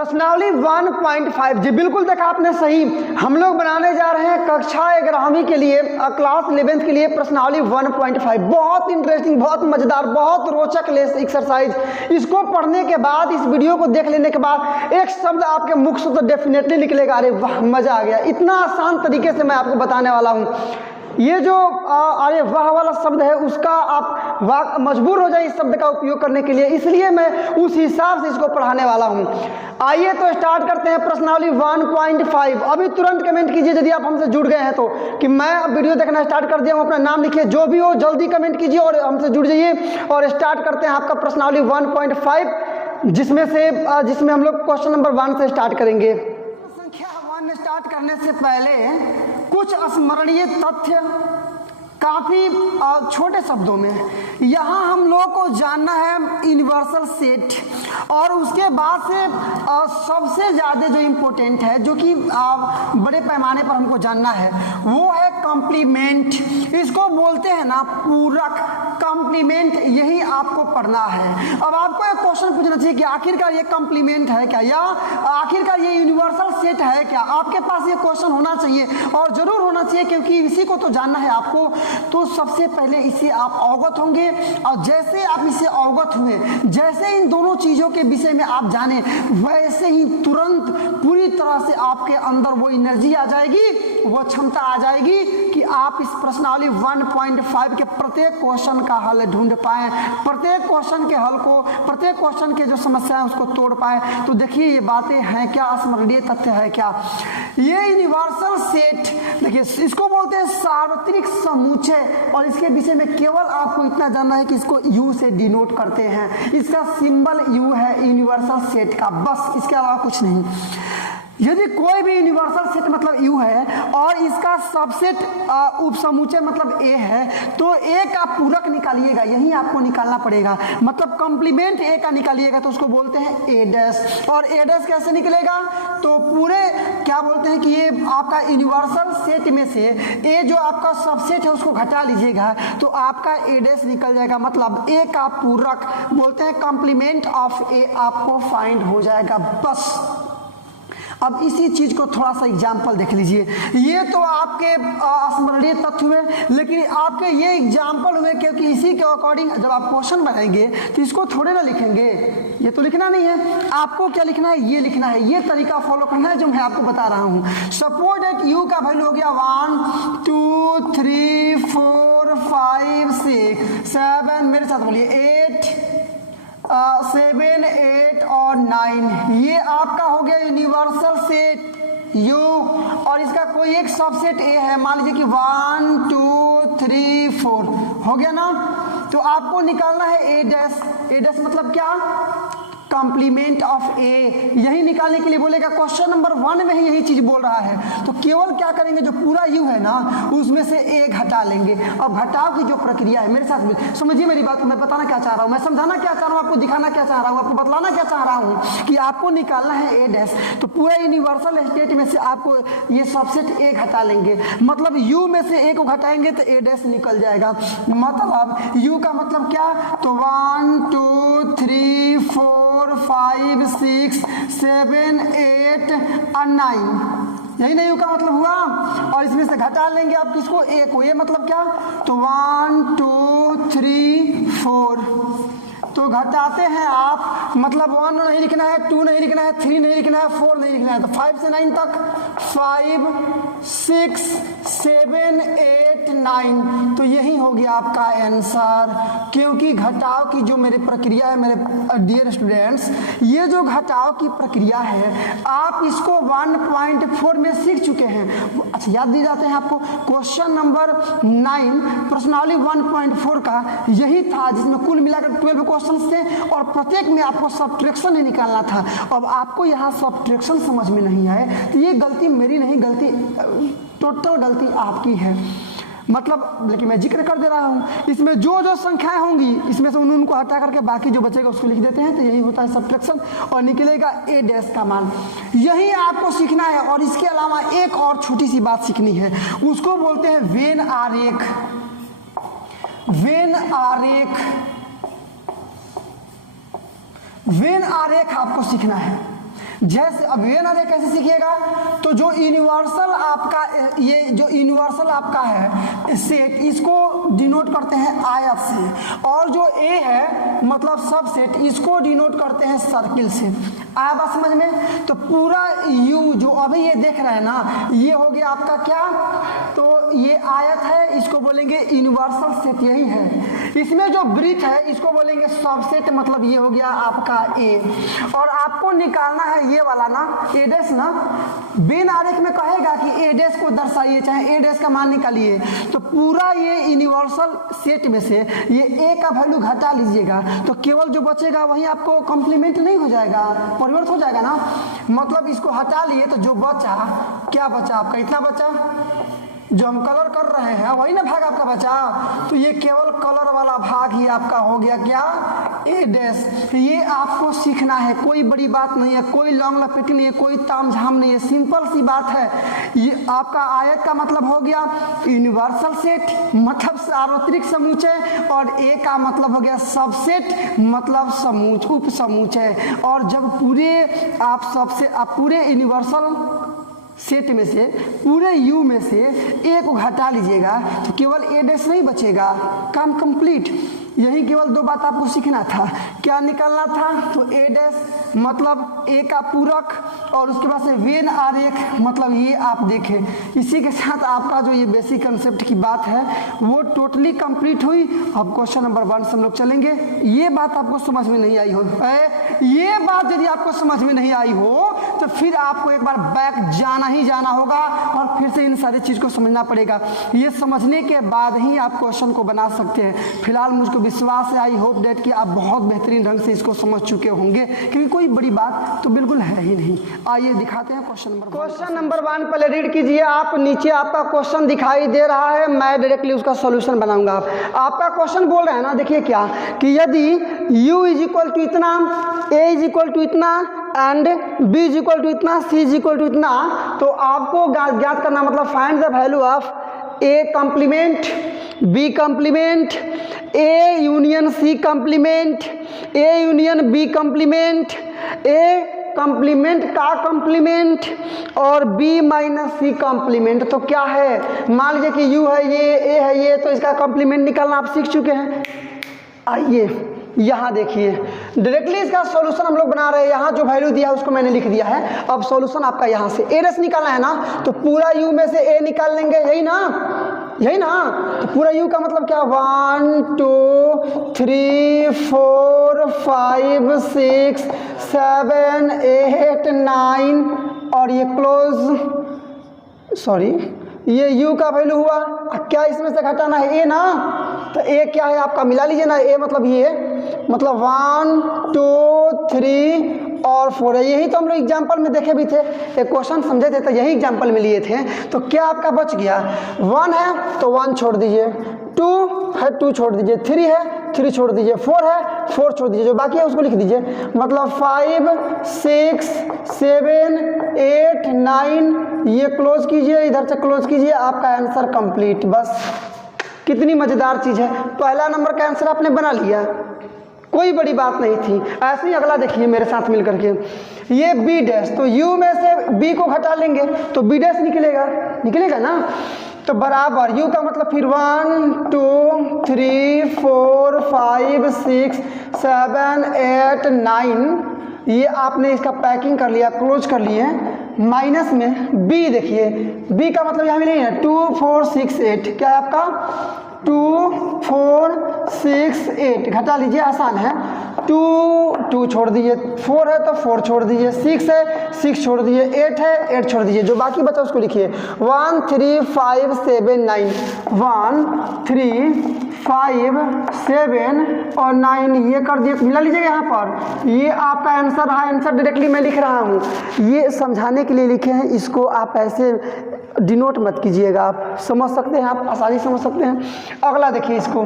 प्रश्नावली 1.5 जी बिल्कुल देखा आपने सही। हम लोग बनाने जा रहे हैं कक्षा 11वीं के लिए क्लास 11th के लिए प्रश्नावली 1.5। बहुत इंटरेस्टिंग, बहुत मजेदार, बहुत रोचक एक्सरसाइज। इसको पढ़ने के बाद, इस वीडियो को देख लेने के बाद एक शब्द आपके मुख से तो डेफिनेटली निकलेगा, अरे वाह मजा आ गया। इतना आसान तरीके से मैं आपको बताने वाला हूँ। ये जो अरे वाह वाला शब्द है उसका आप मजबूर हो जाए इस शब्द का उपयोग करने के लिए, इसलिए मैं उस हिसाब से इसको पढ़ाने वाला हूँ। आइए तो स्टार्ट करते हैं प्रश्नावली 1.5। अभी तुरंत कमेंट कीजिए यदि आप हमसे जुड़ गए हैं तो, कि मैं अब वीडियो देखना स्टार्ट कर दिया हूँ। अपना नाम लिखिए, जो भी हो जल्दी कमेंट कीजिए और हमसे जुड़ जाइए। और स्टार्ट करते हैं आपका प्रश्नावली 1.5, जिसमें हम लोग क्वेश्चन नंबर 1 से स्टार्ट करेंगे। संख्या 1 स्टार्ट करने से पहले कुछ स्मरणीय तथ्य काफी छोटे शब्दों में। यहाँ हम लोग को जानना है यूनिवर्सल सेट, और उसके बाद से सबसे ज़्यादा जो इम्पोर्टेंट है, जो कि बड़े पैमाने पर हमको जानना है, वो है कॉम्प्लीमेंट। इसको बोलते हैं ना पूरक, कॉम्प्लीमेंट, यही आपको पढ़ना है। अब आपको एक क्वेश्चन पूछना चाहिए कि आखिरकार ये कॉम्प्लीमेंट है क्या, या आखिरकार ये यूनिवर्सल सेट है क्या। आपके पास ये क्वेश्चन होना चाहिए, और जरूर होना चाहिए, क्योंकि इसी को तो जानना है आपको। तो सबसे पहले इससे आप अवगत होंगे, और जैसे आप इससे अवगत हुए, जैसे इन दोनों चीज़ों के विषय में आप जाने, वैसे ही तुरंत पूरी तरह से आपके अंदर वो एनर्जी आ जाएगी, वो क्षमता आ जाएगी कि आप इस प्रश्नावली 1.5 के प्रत्येक क्वेश्चन का हल ढूंढ पाएं, प्रत्येक क्वेश्चन के हल को, प्रत्येक क्वेश्चन के जो समस्या है उसको तोड़ पाएं। तो देखिए ये बातें हैं क्या, स्मरणीय तथ्य है क्या। ये यूनिवर्सल सेट, देखिए इसको बोलते हैं सार्वत्रिक समूच्चय, और इसके विषय में केवल आपको इतना जानना है कि इसको यू से डिनोट करते हैं। इसका सिंबल यू है यूनिवर्सल सेट का, बस, इसके अलावा कुछ नहीं। यदि कोई भी यूनिवर्सल सेट मतलब यू है और इसका सबसेट उपसमुच्चय मतलब ए है, तो ए का पूरक निकालिएगा, यही आपको निकालना पड़ेगा। मतलब कॉम्प्लीमेंट ए का निकालिएगा तो उसको बोलते हैं ए डैश। और ए डैश कैसे निकलेगा, तो पूरे क्या बोलते हैं कि ये आपका यूनिवर्सल सेट में से ए जो आपका सबसेट है उसको घटा लीजिएगा तो आपका ए डैश निकल जाएगा। मतलब ए का पूरक बोलते हैं कॉम्प्लीमेंट ऑफ ए, आपको फाइंड हो जाएगा, बस। अब इसी चीज को थोड़ा सा एग्जाम्पल देख लीजिए। ये तो आपके स्मरणीय तथ्य हुए, लेकिन आपके ये एग्जाम्पल हुए क्योंकि इसी के अकॉर्डिंग जब आप क्वेश्चन बनाएंगे तो इसको थोड़े ना लिखेंगे, ये तो लिखना नहीं है। आपको क्या लिखना है, ये लिखना है, ये तरीका फॉलो करना है जो मैं आपको बता रहा हूँ। सपोज दैट यू का वैल्यू हो गया 1 2 3 4 5 6 7, मेरे साथ बोलिए 8 7 8 और 9, ये आपका हो गया यूनिवर्सल सेट यू। और इसका कोई एक सबसेट ए है, मान लीजिए कि 1 2 3 4, हो गया ना। तो आपको निकालना है ए डैश। ए डैश मतलब क्या, कॉम्प्लीमेंट ऑफ ए, यही निकालने के लिए बोलेगा। क्वेश्चन नंबर 1 में ही यही चीज बोल रहा है। तो केवल क्या करेंगे, जो पूरा यू है ना उसमें से ए घटा लेंगे। अब घटाव की जो प्रक्रिया है, मेरे साथ में समझिए मेरी बात, मैं बताना क्या चाह रहा हूँ, मैं समझाना क्या चाह रहा हूँ, आपको दिखाना क्या चाह रहा हूँ, आपको बतलाना क्या चाह रहा हूँ कि आपको निकालना है ए डैश। तो पूरा यूनिवर्सल स्टेट में से आपको ये सबसेट ए घटा लेंगे। मतलब यू में से ए को घटाएंगे तो ए डैश निकल जाएगा। मतलब यू का मतलब क्या, तो 1 2 3 4 5 6 7 8 और 9, यही नहीं का मतलब हुआ। और इसमें से घटा लेंगे आप किसको, ए को। ये मतलब क्या, तो 1 2 3 4, तो घटाते हैं आप, मतलब 1 नहीं लिखना है, 2 नहीं लिखना है, 3 नहीं लिखना है, 4 नहीं लिखना है, तो 5 से 9 तक, 5 6 7 8 9, तो यही हो गया आपका आंसर। क्योंकि घटाव की जो मेरी प्रक्रिया है मेरे डियर स्टूडेंट्स, ये जो घटाव की प्रक्रिया है आप इसको 1.4 में सीख चुके हैं। अच्छा याद दिए जाते हैं आपको, क्वेश्चन नंबर 9 प्रश्नावली 1.4 का यही था, जिसमें कुल मिलाकर 12 क्वेश्चन थे और प्रत्येक में आपको सब्ट्रैक्शन ही निकालना था। अब आपको यहाँ सब्ट्रैक्शन समझ में नहीं आए तो ये गलती मेरी नहीं, गलती टोटल गलती आपकी है। मतलब लेकिन मैं जिक्र कर दे रहा हूँ, इसमें जो जो संख्याएं होंगी इसमें से उनको हटा करके बाकी जो बचेगा उसको लिख देते हैं, तो यही होता है सब्ट्रैक्शन, और निकलेगा ए डैश का मान। यही आपको सीखना है। और इसके अलावा एक और छोटी सी बात सीखनी है, उसको बोलते हैं वेन आरेख। वेन आरेख, वेन आरेख आपको सीखना है। जैसे अब वेन अरे कैसे सीखिएगा, तो जो यूनिवर्सल आपका ये जो यूनिवर्सल आपका है सेट, इसको डिनोट करते हैं आयत से, और जो ए है मतलब सबसेट, इसको डिनोट करते हैं सर्किल से। आया बात समझ में? तो पूरा यू जो अभी ये देख रहे हैं ना, ये हो गया आपका क्या, तो ये आयत है, इसको बोलेंगे यूनिवर्सल सेट, यही है। इसमें जो वृत्त है इसको बोलेंगे सबसेट, मतलब ये हो गया आपका ए। और आपको निकालना है ये वाला ना ए डैश ना, वेन आरेख में कहेगा कि ए डैश को दर्शाइए, चाहे ए डैश का मान निकालिए, तो पूरा ये यूनिवर्सल सेट में से ये ए का वैल्यू घटा लीजिएगा, तो केवल जो बचेगा वही आपको कॉम्प्लीमेंट नहीं हो जाएगा, परिवर्त हो जाएगा ना। मतलब इसको हटा लिए तो जो बचा, क्या बचा आपका, इतना बचा जो हम कलर कर रहे हैं वही ना भाग आपका बचा, तो ये केवल कलर वाला भाग ही आपका हो गया क्या, ए डैश। ये आपको सीखना है, कोई बड़ी बात नहीं है, कोई लॉन्ग लपेटी नहीं है, कोई तामझाम नहीं है, सिंपल सी बात है। ये आपका आयत का मतलब हो गया यूनिवर्सल सेट, मतलब सार्वत्रिक समुच्चय, और ए का मतलब हो गया सबसेट, मतलब समूच उप समुच्चय। और जब पूरे आप पूरे यूनिवर्सल सेट में से, पूरे यू में से ए को घटा लीजिएगा तो केवल ए डैश नहीं बचेगा, काम कंप्लीट। यही केवल दो बात आपको सीखना था, क्या निकालना था, तो ए डैश मतलब ए का पूरक, और उसके बाद से वेन आरेख, मतलब ये आप देखें। इसी के साथ आपका जो ये बेसिक कंसेप्ट की बात है वो टोटली कंप्लीट हुई। अब क्वेश्चन नंबर 1 से हम लोग चलेंगे। ये बात आपको समझ में नहीं आई हो, ये बात यदि आपको समझ में नहीं आई हो तो फिर आपको एक बार बैक जाना ही जाना होगा और फिर से इन सारी चीज़ को समझना पड़ेगा। ये समझने के बाद ही आप क्वेश्चन को बना सकते हैं। फिलहाल मुझको विश्वास है, आई होप डेट कि आप बहुत बेहतरीन ढंग से इसको समझ चुके होंगे, क्योंकि कोई बड़ी बात तो बिल्कुल है ही नहीं। आइए दिखाते हैं क्वेश्चन नंबर 1 पहले रीड कीजिए आप। नीचे आपका क्वेश्चन दिखाई दे रहा है, मैं डायरेक्टली उसका सॉल्यूशन बनाऊंगा। आपका क्वेश्चन बोल रहे हैं ना, देखिए क्या कि यदि u इज इक्वल टू इतना, a इज इक्वल टू इतना and b is equal to इतना, c इज इक्वल टू इतना, तो आपको ज्ञात करना, मतलब find the value of a complement, b complement, a union c complement, a union b complement, a complement का complement और b माइनस सी कॉम्प्लीमेंट। तो क्या है, मान लीजिए कि u है ये, a है ये, तो इसका कॉम्प्लीमेंट निकालना आप सीख चुके हैं। आइए यहाँ देखिए, डायरेक्टली इसका सॉल्यूशन हम लोग बना रहे हैं। यहाँ जो वैल्यू दिया है उसको मैंने लिख दिया है। अब सॉल्यूशन आपका यहाँ से ए डैश निकालना है ना, तो पूरा u में से a निकाल लेंगे, यही ना, यही ना। तो पूरा u का मतलब क्या, 1 2 3 4 5 6 7 8 9 और ये क्लोज, सॉरी ये u का वैल्यू हुआ। क्या इसमें से घटाना है, a ना, तो a क्या है आपका, मिला लीजिए ना, a मतलब ये, मतलब 1 2 3 और 4 है। यही तो हम लोग एग्जाम्पल में देखे भी थे, एक क्वेश्चन समझे थे तो यही एग्जाम्पल में लिए थे। तो क्या आपका बच गया, 1 है तो 1 छोड़ दीजिए, 2 है 2 छोड़ दीजिए, 3 है 3 छोड़ दीजिए, 4 है 4 छोड़ दीजिए, जो बाकी है उसको लिख दीजिए। मतलब 5 6 7 8 9, ये क्लोज कीजिए, इधर से क्लोज कीजिए, आपका आंसर कंप्लीट। बस कितनी मज़ेदार चीज़ है, पहला नंबर का आंसर आपने बना लिया, कोई बड़ी बात नहीं थी। ऐसे ही अगला देखिए मेरे साथ मिल करके, ये बी डैश, तो यू में से बी को घटा लेंगे तो बी डैश निकलेगा, निकलेगा ना। तो बराबर यू का मतलब फिर 1 2 3 4 5 6 7 8 9, ये आपने इसका पैकिंग कर लिया, क्लोज कर लिए। माइनस में बी देखिए, बी का मतलब यहाँ में नहीं है, 2 4 6 8, क्या है आपका 2 4 6 8, घटा लीजिए, आसान है। 2 छोड़ दीजिए, 4 है तो 4 छोड़ दीजिए, 6 है 6 छोड़ दीजिए, 8 है 8 छोड़ दीजिए, जो बाकी बचा उसको लिखिए। 1 3 5 7 9, 1 3 5 7 और 9, ये कर दिए, मिला लीजिएगा यहाँ पर। ये आपका आंसर रहा, आंसर डायरेक्टली मैं लिख रहा हूँ, ये समझाने के लिए लिखे हैं, इसको आप ऐसे डिनोट मत कीजिएगा, आप समझ सकते हैं, आप आसानी समझ सकते हैं। अगला देखिए, इसको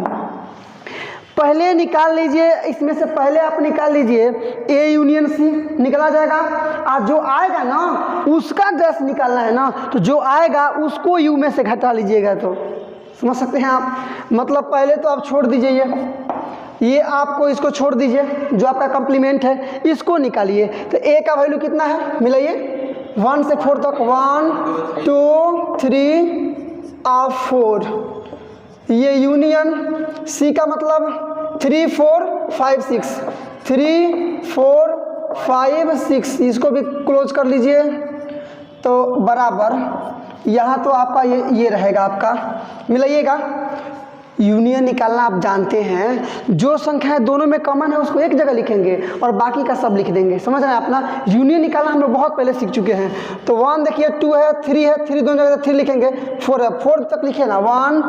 पहले निकाल लीजिए, इसमें से पहले आप निकाल लीजिए ए यूनियन सी, निकला जाएगा। और जो आएगा ना उसका डैश निकालना है ना, तो जो आएगा उसको यू में से घटा लीजिएगा, तो समझ सकते हैं आप। मतलब पहले तो आप छोड़ दीजिए ये आपको इसको छोड़ दीजिए, जो आपका कॉम्प्लीमेंट है इसको निकालिए। तो ए का वैल्यू कितना है, मिलाइए 1 से 4 तक, 1 2 3 और 4। ये यूनियन सी का मतलब 3 4 5 6, 3 4 5 6, इसको भी क्लोज कर लीजिए। तो बराबर यहाँ तो आपका ये रहेगा आपका, मिलाइएगा। यूनियन निकालना आप जानते हैं, जो संख्या दोनों में कॉमन है उसको एक जगह लिखेंगे और बाकी का सब लिख देंगे, समझ रहे हैं अपना। यूनियन निकालना हम लोग बहुत पहले सीख चुके हैं। तो 1 देखिए 2 है, 3 है, 3 दोनों जगह 3 लिखेंगे, 4 है, 4 तक लिखिए ना, 1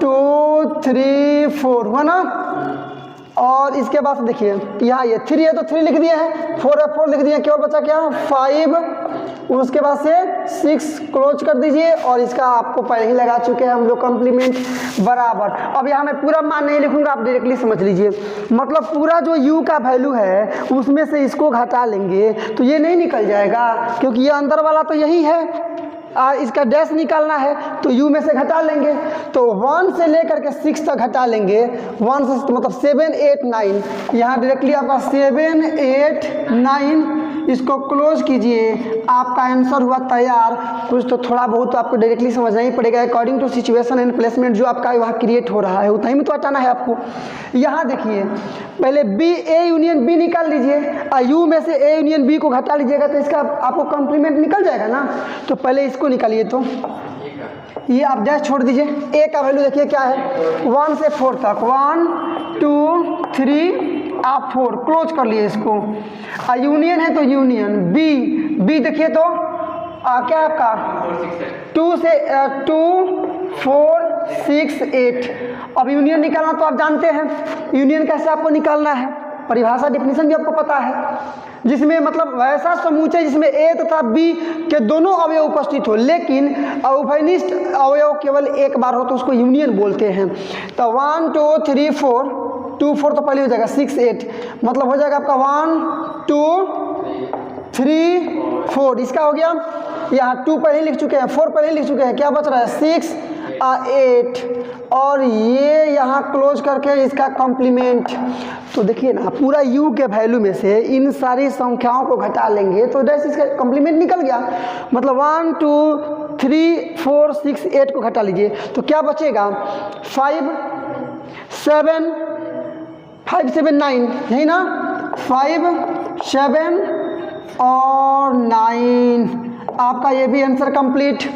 2 3 4 हुआ ना। और इसके बाद देखिए यहाँ ये 3 है तो 3 लिख दिए हैं, 4 है 4 लिख दिए, केवल बचा क्या 5, उसके बाद से 6 क्लोज कर दीजिए। और इसका आपको पहले ही लगा चुके हैं हम लोग कॉम्प्लीमेंट बराबर। अब यहाँ मैं पूरा मान नहीं लिखूंगा, आप डायरेक्टली समझ लीजिए। मतलब पूरा जो u का वैल्यू है उसमें से इसको घटा लेंगे तो ये नहीं निकल जाएगा, क्योंकि ये अंदर वाला तो यही है। इसका डैश निकालना है तो u में से घटा लेंगे, तो 1 से लेकर के 6 तक घटा लेंगे। 1 से मतलब 7 8 9, यहाँ डायरेक्टली आपका 7 8 9, इसको क्लोज कीजिए, आपका आंसर हुआ तैयार। कुछ तो थोड़ा बहुत तो आपको डायरेक्टली समझना ही पड़ेगा, according to situation and placement जो आपका वहाँ क्रिएट हो रहा है उतना ही में तो हटाना है आपको। यहाँ देखिए पहले बी ए यूनियन बी निकाल लीजिए, और यू में से ए यूनियन बी को घटा लीजिएगा तो इसका आपको कॉम्प्लीमेंट निकल जाएगा ना। तो पहले इसको निकालिए, तो ये आप डैश छोड़ दीजिए। ए का वैल्यू देखिए क्या है, 1 से 4 तक, 1 2 3 आप 4 क्लोज कर लिए इसको। यूनियन है तो यूनियन बी देखिए तो क्या है आपका 2 से 2 4 6 8। अब यूनियन निकालना तो आप जानते हैं, यूनियन कैसे आपको निकालना है, परिभाषा डिफिनीशन भी आपको पता है, जिसमें मतलब वैसा समूचे जिसमें ए तथा बी के दोनों अवयव उपस्थित हो, लेकिन उभयनिष्ठ अवयव केवल एक बार हो तो उसको यूनियन बोलते हैं। तो 1 2 3 4, 2 4 तो पहले हो जाएगा, 6 8 मतलब हो जाएगा आपका 1 2 3 4, इसका हो गया। यहाँ 2 पहले लिख चुके हैं, 4 पहले लिख चुके हैं, क्या बच रहा है 6 8, और ये यहाँ क्लोज करके इसका कॉम्प्लीमेंट। तो देखिए ना पूरा u के वैल्यू में से इन सारी संख्याओं को घटा लेंगे तो डैश इसका कॉम्प्लीमेंट निकल गया। मतलब 1 2 3 4 6 8 को घटा लीजिए तो क्या बचेगा 5 7 5 7 9, यही ना, 5 7 और 9, आपका ये भी आंसर कंप्लीट।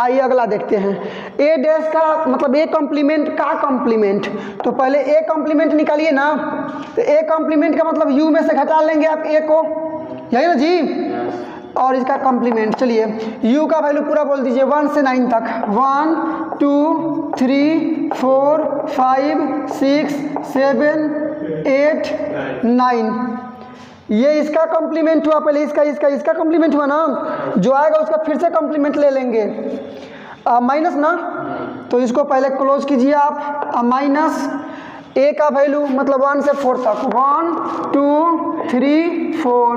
आइए अगला देखते हैं, ए डैश का मतलब ए कॉम्प्लीमेंट का कॉम्प्लीमेंट। तो पहले ए कॉम्प्लीमेंट निकालिए ना, तो ए कॉम्प्लीमेंट का मतलब यू में से घटा लेंगे आप ए को, यही ना जी, और इसका कॉम्प्लीमेंट। चलिए u का वैल्यू पूरा बोल दीजिए 1 से 9 तक, 1 2 3 4 5 6 7 8 9, ये इसका कॉम्प्लीमेंट हुआ। पहले इसका कॉम्प्लीमेंट हुआ ना, जो आएगा उसका फिर से कॉम्प्लीमेंट ले लेंगे, माइनस ना, तो इसको पहले क्लोज कीजिए आप। माइनस ए का वैल्यू मतलब 1 से 4 तक, 1 2 3 4,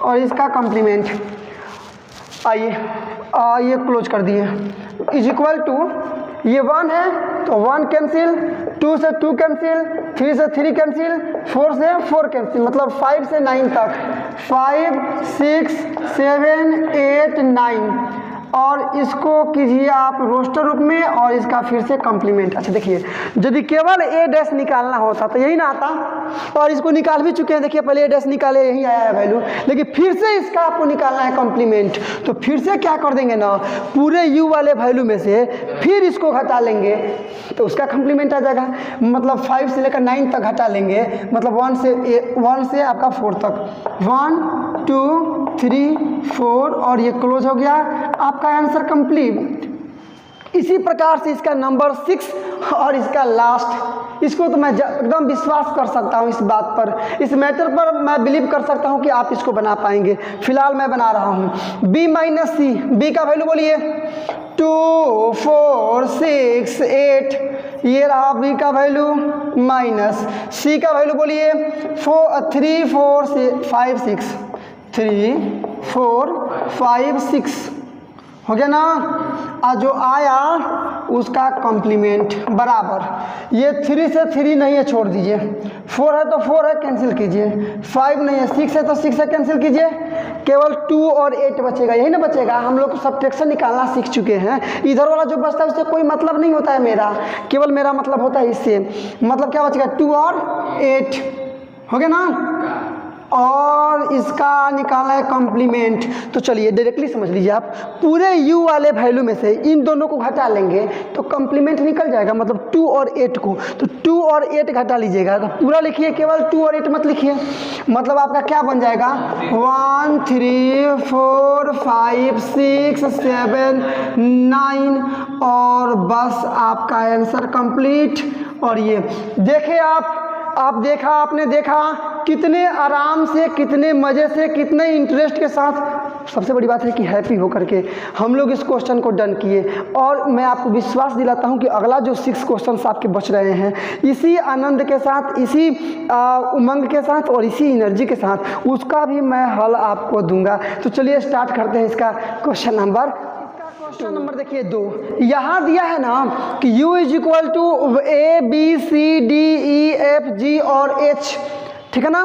और इसका कॉम्प्लीमेंट। आइए ये क्लोज कर दिए, इज इक्वल टू, ये 1 है तो 1 कैंसिल, 2 से 2 कैंसिल, 3 से 3 कैंसिल, 4 से 4 कैंसिल, मतलब 5 से 9 तक, 5 6 7 8 9, और इसको कीजिए आप रोस्टर रूप में, और इसका फिर से कॉम्प्लीमेंट। अच्छा देखिए, यदि केवल ए डैश निकालना होता तो यही ना आता, और इसको निकाल भी चुके हैं। देखिए पहले ए डैश निकाले, यही आया है वैल्यू, लेकिन फिर से इसका आपको निकालना है कॉम्प्लीमेंट। तो फिर से क्या कर देंगे ना, पूरे यू वाले वैल्यू में से फिर इसको घटा लेंगे तो उसका कॉम्प्लीमेंट आ जाएगा। मतलब 5 से लेकर 9 तक घटा लेंगे, मतलब 1 से आपका 4 तक, 1 2 3 4, और ये क्लोज हो गया, आपका आंसर कंप्लीट। इसी प्रकार से इसका नंबर 6 और इसका लास्ट, इसको तो मैं एकदम विश्वास कर सकता हूँ इस बात पर, इस मैटर पर मैं बिलीव कर सकता हूँ कि आप इसको बना पाएंगे। फिलहाल मैं बना रहा हूँ b माइनस सी। बी का वैल्यू बोलिए 2 4 6 8, ये रहा बी का वैल्यू, माइनस सी का वैल्यू बोलिए 3 4 5 6, 3 4 5 6 हो गया ना। जो आया उसका कॉम्प्लीमेंट बराबर, ये 3 से 3 नहीं है छोड़ दीजिए, 4 है तो 4 है कैंसिल कीजिए, 5 नहीं है 6 है तो 6 है कैंसिल कीजिए, केवल 2 और 8 बचेगा, यही ना बचेगा। हम लोग सब्ट्रैक्शन निकालना सीख चुके हैं, इधर वाला जो बचता है उससे कोई मतलब नहीं होता है मेरा, केवल मेरा मतलब होता है इससे। मतलब क्या बचेगा 2 और 8 हो गया ना, और इसका निकालना है कॉम्प्लीमेंट। तो चलिए डायरेक्टली समझ लीजिए आप, पूरे u वाले वैल्यू में से इन दोनों को घटा लेंगे तो कॉम्प्लीमेंट निकल जाएगा, मतलब 2 और 8 को, तो 2 और 8 घटा लीजिएगा, तो पूरा लिखिए, केवल 2 और 8 मत लिखिए। मतलब आपका क्या बन जाएगा 1 3 4 5 6 7 9 और बस आपका आंसर कंप्लीट। और ये देखे आप देखा, आपने देखा कितने आराम से, कितने मज़े से, कितने इंटरेस्ट के साथ, सबसे बड़ी बात है कि हैप्पी होकर के हम लोग इस क्वेश्चन को डन किए। और मैं आपको विश्वास दिलाता हूं कि अगला जो 6 क्वेश्चंस आपके बच रहे हैं, इसी आनंद के साथ, इसी उमंग के साथ और इसी एनर्जी के साथ उसका भी मैं हल आपको दूंगा। तो चलिए स्टार्ट करते हैं इसका क्वेश्चन नंबर देखिए 2, यहाँ दिया है ना कि u is equal to A B C D E F G और H, ठीक है ना।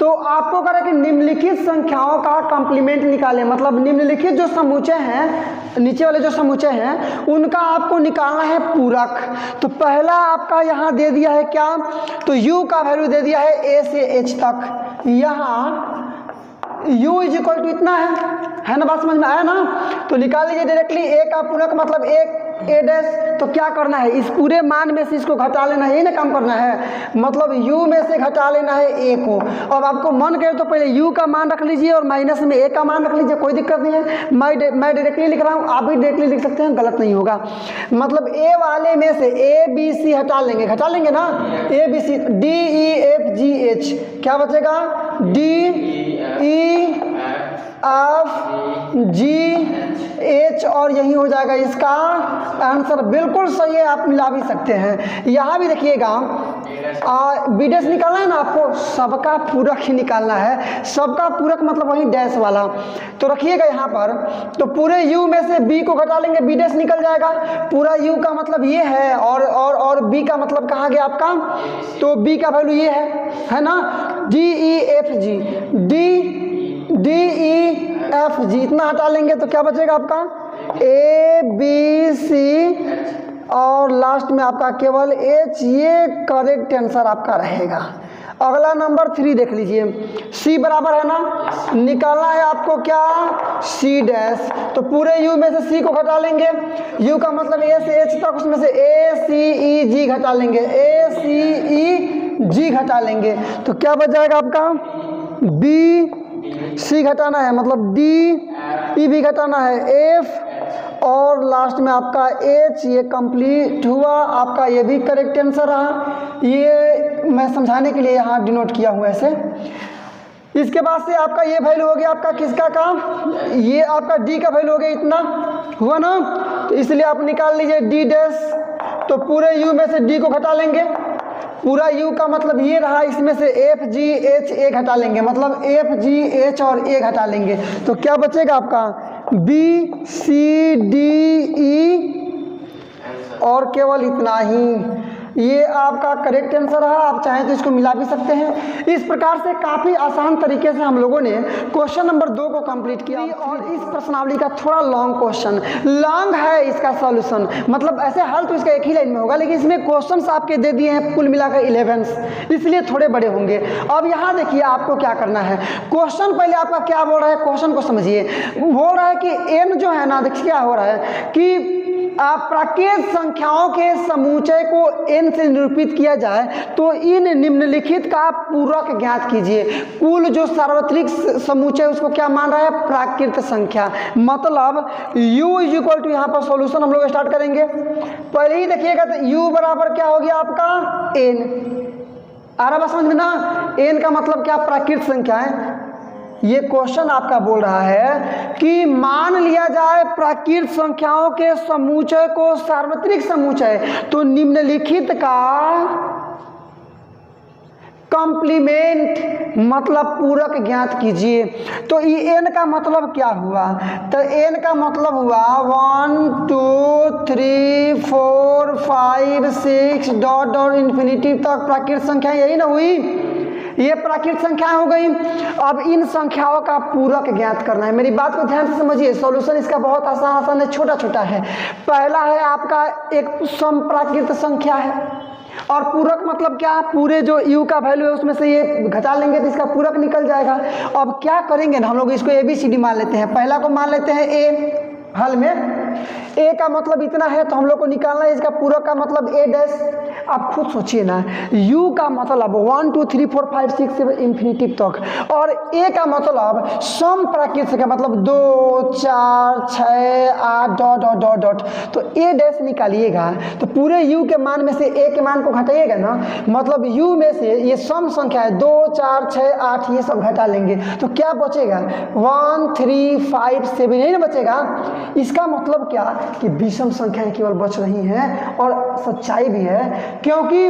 तो आपको कह रहा है कि निम्नलिखित संख्याओं का कॉम्प्लीमेंट निकालें, मतलब निम्नलिखित जो समुच्चय हैं, नीचे वाले जो समुच्चय हैं उनका आपको निकालना है पूरक। तो पहला आपका यहाँ दे दिया है क्या, तो u का वैल्यू दे दिया है A से H तक, यहाँ u इज इक्वल टू इतना है ना, बात समझ में आया ना। तो निकाल लीजिए डायरेक्टली, a का पूरक मतलब a डैश, तो क्या करना है इस पूरे मान में से इसको घटा लेना है, ये ना काम करना है, मतलब u में से घटा लेना है a को। अब आपको मन करे तो पहले u का मान रख लीजिए और माइनस में a का मान रख लीजिए, कोई दिक्कत नहीं है। मैं डायरेक्टली लिख रहा हूँ, आप भी डायरेक्टली लिख सकते हैं, गलत नहीं होगा। मतलब a वाले में से a b c हटा लेंगे ना, a b c d e f g h, क्या बचेगा d e F G H, और यही हो जाएगा इसका आंसर। बिल्कुल सही है, आप मिला भी सकते हैं। यहाँ भी देखिएगा बी डैश निकालना है ना आपको, सबका पूरक ही निकालना है, सबका पूरक मतलब वही डैश वाला। तो रखिएगा यहाँ पर, तो पूरे u में से b को घटा लेंगे, बी डैश निकल जाएगा। पूरा u का मतलब ये है और b का मतलब कहाँ गया आपका, तो b का वैल्यू ये है ना, d e f g, d e f g, इतना हटा लेंगे तो क्या बचेगा आपका a b c और लास्ट में आपका केवल h, ये करेक्ट आंसर आपका रहेगा। अगला नंबर 3 देख लीजिए, c बराबर है ना, निकालना है आपको क्या c डैश, तो पूरे u में से c को घटा लेंगे, u का मतलब a से h तक, उसमें से a c e g घटा लेंगे, a c e g घटा लेंगे, तो क्या बच जाएगा आपका b c घटाना है, मतलब d e भी घटाना है, f और लास्ट में आपका h, ये कंप्लीट हुआ आपका, ये भी करेक्ट आंसर रहा। ये मैं समझाने के लिए यहाँ डिनोट किया हूँ ऐसे। इसके बाद से आपका ये वैल्यू हो गया आपका किसका का, ये आपका d का वैल्यू हो गया, इतना हुआ ना, तो इसलिए आप निकाल लीजिए d डैश, तो पूरे u में से d को घटा लेंगे, पूरा u का मतलब ये रहा, इसमें से f g h a घटा लेंगे, मतलब f g h और a घटा लेंगे, तो क्या बचेगा आपका b c d e और केवल इतना ही, ये आपका करेक्ट आंसर रहा। आप चाहें तो इसको मिला भी सकते हैं। इस प्रकार से काफ़ी आसान तरीके से हम लोगों ने क्वेश्चन नंबर 2 को कंप्लीट किया। और इस प्रश्नावली का थोड़ा लॉन्ग क्वेश्चन, लॉन्ग है इसका सॉल्यूशन, मतलब ऐसे हल तो इसका एक ही लाइन में होगा, लेकिन इसमें क्वेश्चंस आपके दे दिए हैं कुल मिलाकर 11, इसलिए थोड़े बड़े होंगे। अब यहाँ देखिए आपको क्या करना है, क्वेश्चन पहले आपका क्या बोल रहा है, क्वेश्चन को समझिए। बोल रहा है कि n जो है ना, देखिए क्या हो रहा है कि प्राकृत संख्याओं के समुच्चय को n से निरूपित किया जाए तो इन निम्नलिखित का पूरक ज्ञात कीजिए। कुल जो सार्वत्रिक समुच्चय उसको क्या मान रहा है, प्राकृत संख्या। मतलब u इज इक्वल टू, यहाँ पर सॉल्यूशन हम लोग स्टार्ट करेंगे। पहले ही देखिएगा तो u बराबर क्या हो गया आपका n, आ रहा समझ में ना, n का मतलब क्या, प्राकृत संख्या है। ये क्वेश्चन आपका बोल रहा है कि मान लिया जाए प्राकृत संख्याओं के समुच्चय को सार्वत्रिक समुच्चय, तो निम्नलिखित का कॉम्प्लीमेंट मतलब पूरक ज्ञात कीजिए। तो ये n का मतलब क्या हुआ? तो n का मतलब हुआ 1 2 3 4 5 6 डॉट डॉट इन्फिनिटी तक प्राकृत संख्या, यही ना हुई? ये प्राकृत संख्या हो गई। अब इन संख्याओं का पूरक ज्ञात करना है। मेरी बात को ध्यान से समझिए, सॉल्यूशन इसका बहुत आसान है, छोटा छोटा है। पहला है आपका एक समप्राकृत संख्या है, और पूरक मतलब क्या? पूरे जो u का वैल्यू है उसमें से ये घटा लेंगे तो इसका पूरक निकल जाएगा। अब क्या करेंगे ना, हम लोग इसको ABCD मान लेते हैं। पहला को मान लेते हैं A। हल में a का मतलब इतना है तो हम लोग को निकालना है इसका पूरक का मतलब a डैश। आप खुद सोचिए ना, u का मतलब 1 2 3 4 5 6 7 इन्फिनिटी तक, और a का मतलब सम प्राकृत संख्या मतलब 2 4 6 8 डॉट डॉट डॉट डॉट। तो a डैश निकालिएगा तो पूरे u के मान में से a के मान को घटाइएगा ना, मतलब u में से ये सम संख्या है 2 4 6 8 ये सब घटा लेंगे तो क्या बचेगा? 1 3 5 7 यही ना बचेगा। इसका मतलब क्या कि विषम संख्याएं केवल बच रही हैं, और सच्चाई भी है, क्योंकि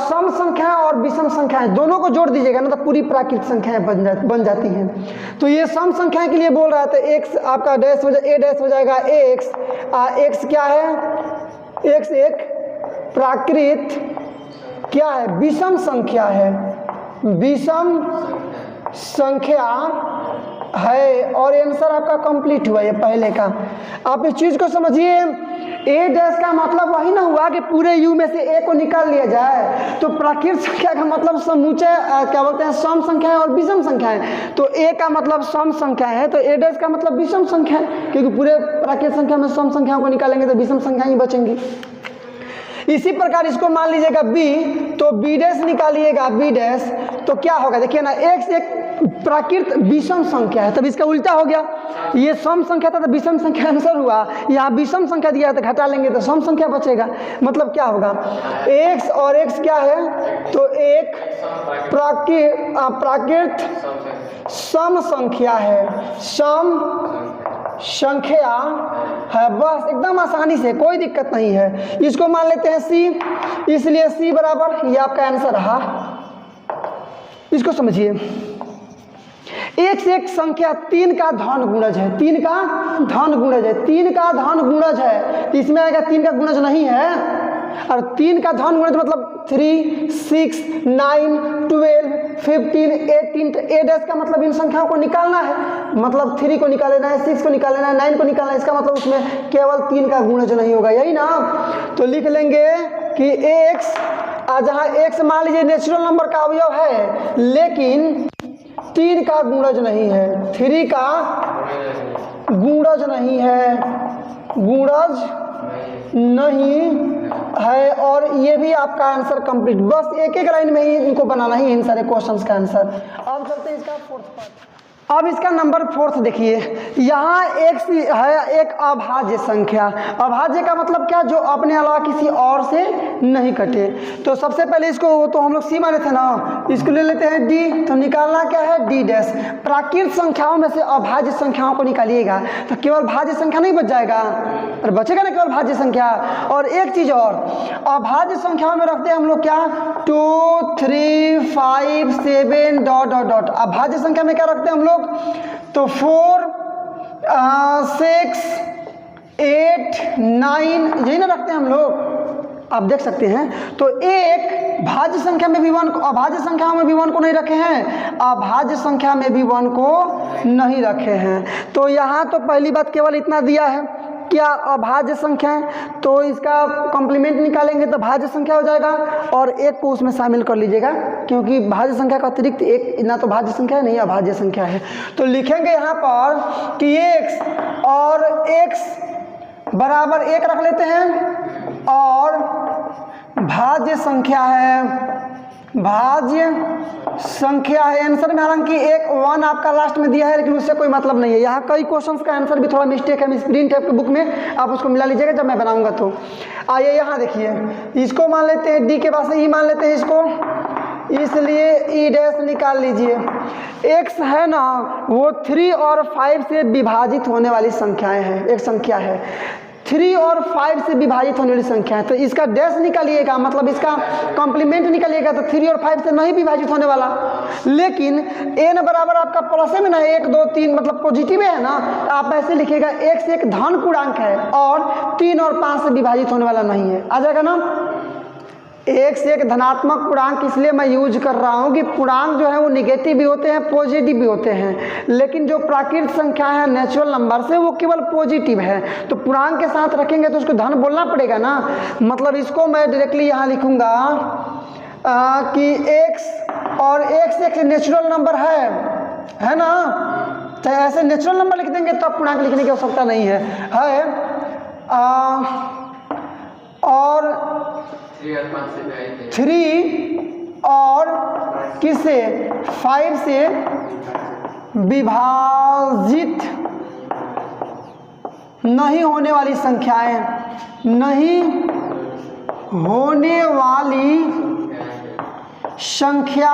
सम संख्या और विषम संख्याएं दोनों को जोड़ दीजिएगा ना तो पूरी प्राकृत संख्याएं बन जाती हैं। तो ये सम संख्या के लिए बोल रहा था x आपका डैश हो जाए, a डैश हो जाएगा x क्या है? x एक प्राकृत क्या है? विषम संख्या है, विषम संख्या है, और आंसर आपका कंप्लीट हुआ ये पहले का। आप इस चीज को समझिए, a डैश का मतलब वही ना हुआ कि पूरे u में से a को निकाल लिया जाए। तो प्राकृत संख्या का मतलब समूचे क्या बोलते हैं? सम संख्या है और विषम संख्या है। तो a का मतलब सम संख्या है, तो a डैश का मतलब विषम संख्या है, क्योंकि पूरे प्राकृत संख्या में सम संख्याओं को निकालेंगे तो विषम संख्या ही बचेंगी। इसी प्रकार इसको मान लीजिएगा b, तो b डैश निकालिएगा, b डैश तो क्या होगा? देखिए ना, x एक प्राकृत विषम संख्या है, तब इसका उल्टा हो गया। ये सम संख्या था तो विषम संख्या आंसर हुआ, यहाँ विषम संख्या दिया है तो घटा लेंगे तो सम संख्या बचेगा। मतलब क्या होगा? x और x क्या है? तो एक प्राकृत सम संख्या है, सम संख्या है, बस एकदम आसानी से, कोई दिक्कत नहीं है। इसको मान लेते हैं c, इसलिए c बराबर ये आपका आंसर रहा। इसको समझिए, एक संख्या 3 का धन गुणज है, 3 का धन गुणज है, 3 का धन गुणज है, तो इसमें आएगा 3 का गुणज नहीं है, और 3 का धन गुणज मतलब 3 6 9 12 15 18। तो a डैश का मतलब इन संख्याओं को निकालना है, मतलब 3 को निकाल लेना है, 6 को निकाल लेना है, 9 को निकालना है, इसका मतलब उसमें केवल 3 का गुणज नहीं होगा, यही ना। तो लिख लेंगे कि x, जहाँ x मान लीजिए नेचुरल नंबर का अवयव है, लेकिन 3 का गुणज नहीं है, 3 का गुणज नहीं है, गुणज नहीं है, और ये भी आपका आंसर कंप्लीट। बस एक एक लाइन में ही इनको बनाना ही इन सारे क्वेश्चंस का आंसर। अब चलते हैं इसका फोर्थ पार्ट। अब इसका नंबर 4 देखिए, यहाँ x है एक अभाज्य संख्या। अभाज्य का मतलब क्या? जो अपने अलावा किसी और से नहीं कटे। तो सबसे पहले इसको तो हम लोग c माने थे ना, इसको ले लेते हैं d, तो निकालना क्या है? d dash. प्राकृत संख्याओं में से अभाज्य संख्याओं को निकालिएगा तो केवल भाज्य संख्या नहीं बच जाएगा, और बचेगा ना केवल भाज्य संख्या। और एक चीज और, अभाज्य संख्याओं में रखते हैं हम लोग क्या? 2 3 5 7 डॉट डॉट डॉट। अभाज्य संख्या में क्या रखते हैं हम लोग? तो 4 6 8 9 यही ना रखते हैं हम लोग, आप देख सकते हैं। तो एक भाज्य संख्या में भी 1 को, अभाज्य संख्या में भी 1 को नहीं रखे हैं, अभाज्य संख्या में भी 1 को नहीं रखे हैं। तो यहाँ तो पहली बात केवल इतना दिया है, क्या? अभाज्य संख्या है, तो इसका कॉम्प्लीमेंट निकालेंगे तो भाज्य संख्या हो जाएगा, और एक को उसमें शामिल कर लीजिएगा, क्योंकि भाज्य संख्या का अतिरिक्त एक ना तो भाज्य संख्या है नहीं अभाज्य संख्या है। तो लिखेंगे यहाँ पर कि x और x बराबर 1 रख लेते हैं, और भाज्य संख्या है, भाज्य संख्या है आंसर में। हालांकि 1 आपका लास्ट में दिया है, लेकिन उससे कोई मतलब नहीं है। यहाँ कई क्वेश्चंस का आंसर भी थोड़ा मिस्टेक है, प्रिंट है आपके बुक में, आप उसको मिला लीजिएगा जब मैं बनाऊंगा। तो आइए यहाँ देखिए, इसको मान लेते हैं d के पास e मान लेते हैं इसको, इसलिए e डैश निकाल लीजिए। x है ना, वो 3 और 5 से विभाजित होने वाली संख्याएं हैं, एक संख्या है। 3 और 5 से विभाजित होने वाली संख्या है, तो इसका डैश निकालिएगा, मतलब इसका कॉम्प्लीमेंट निकालिएगा, तो 3 और 5 से नहीं विभाजित होने वाला। लेकिन n बराबर आपका प्लस में ना 1 2 3 मतलब पॉजिटिव है ना, तो आप ऐसे लिखिएगा x एक धन पूर्णांक है और 3 और 5 से विभाजित होने वाला नहीं है। आ जाएगा ना। x एक धनात्मक पूर्णांक इसलिए मैं यूज कर रहा हूँ कि पूर्णांक जो है वो निगेटिव भी होते हैं, पॉजिटिव भी होते हैं, लेकिन जो प्राकृतिक संख्या है नेचुरल नंबर से वो केवल पॉजिटिव है। तो पूर्णांक के साथ रखेंगे तो उसको धन बोलना पड़ेगा ना। मतलब इसको मैं डायरेक्टली यहाँ लिखूंगा कि x और x एक नेचुरल नंबर है ना। चाहे ऐसे नेचुरल नंबर लिख देंगे तो पूर्णांक लिखने की आवश्यकता नहीं है। और 3 और किससे 5 से विभाजित नहीं होने वाली संख्याएं, नहीं होने वाली संख्या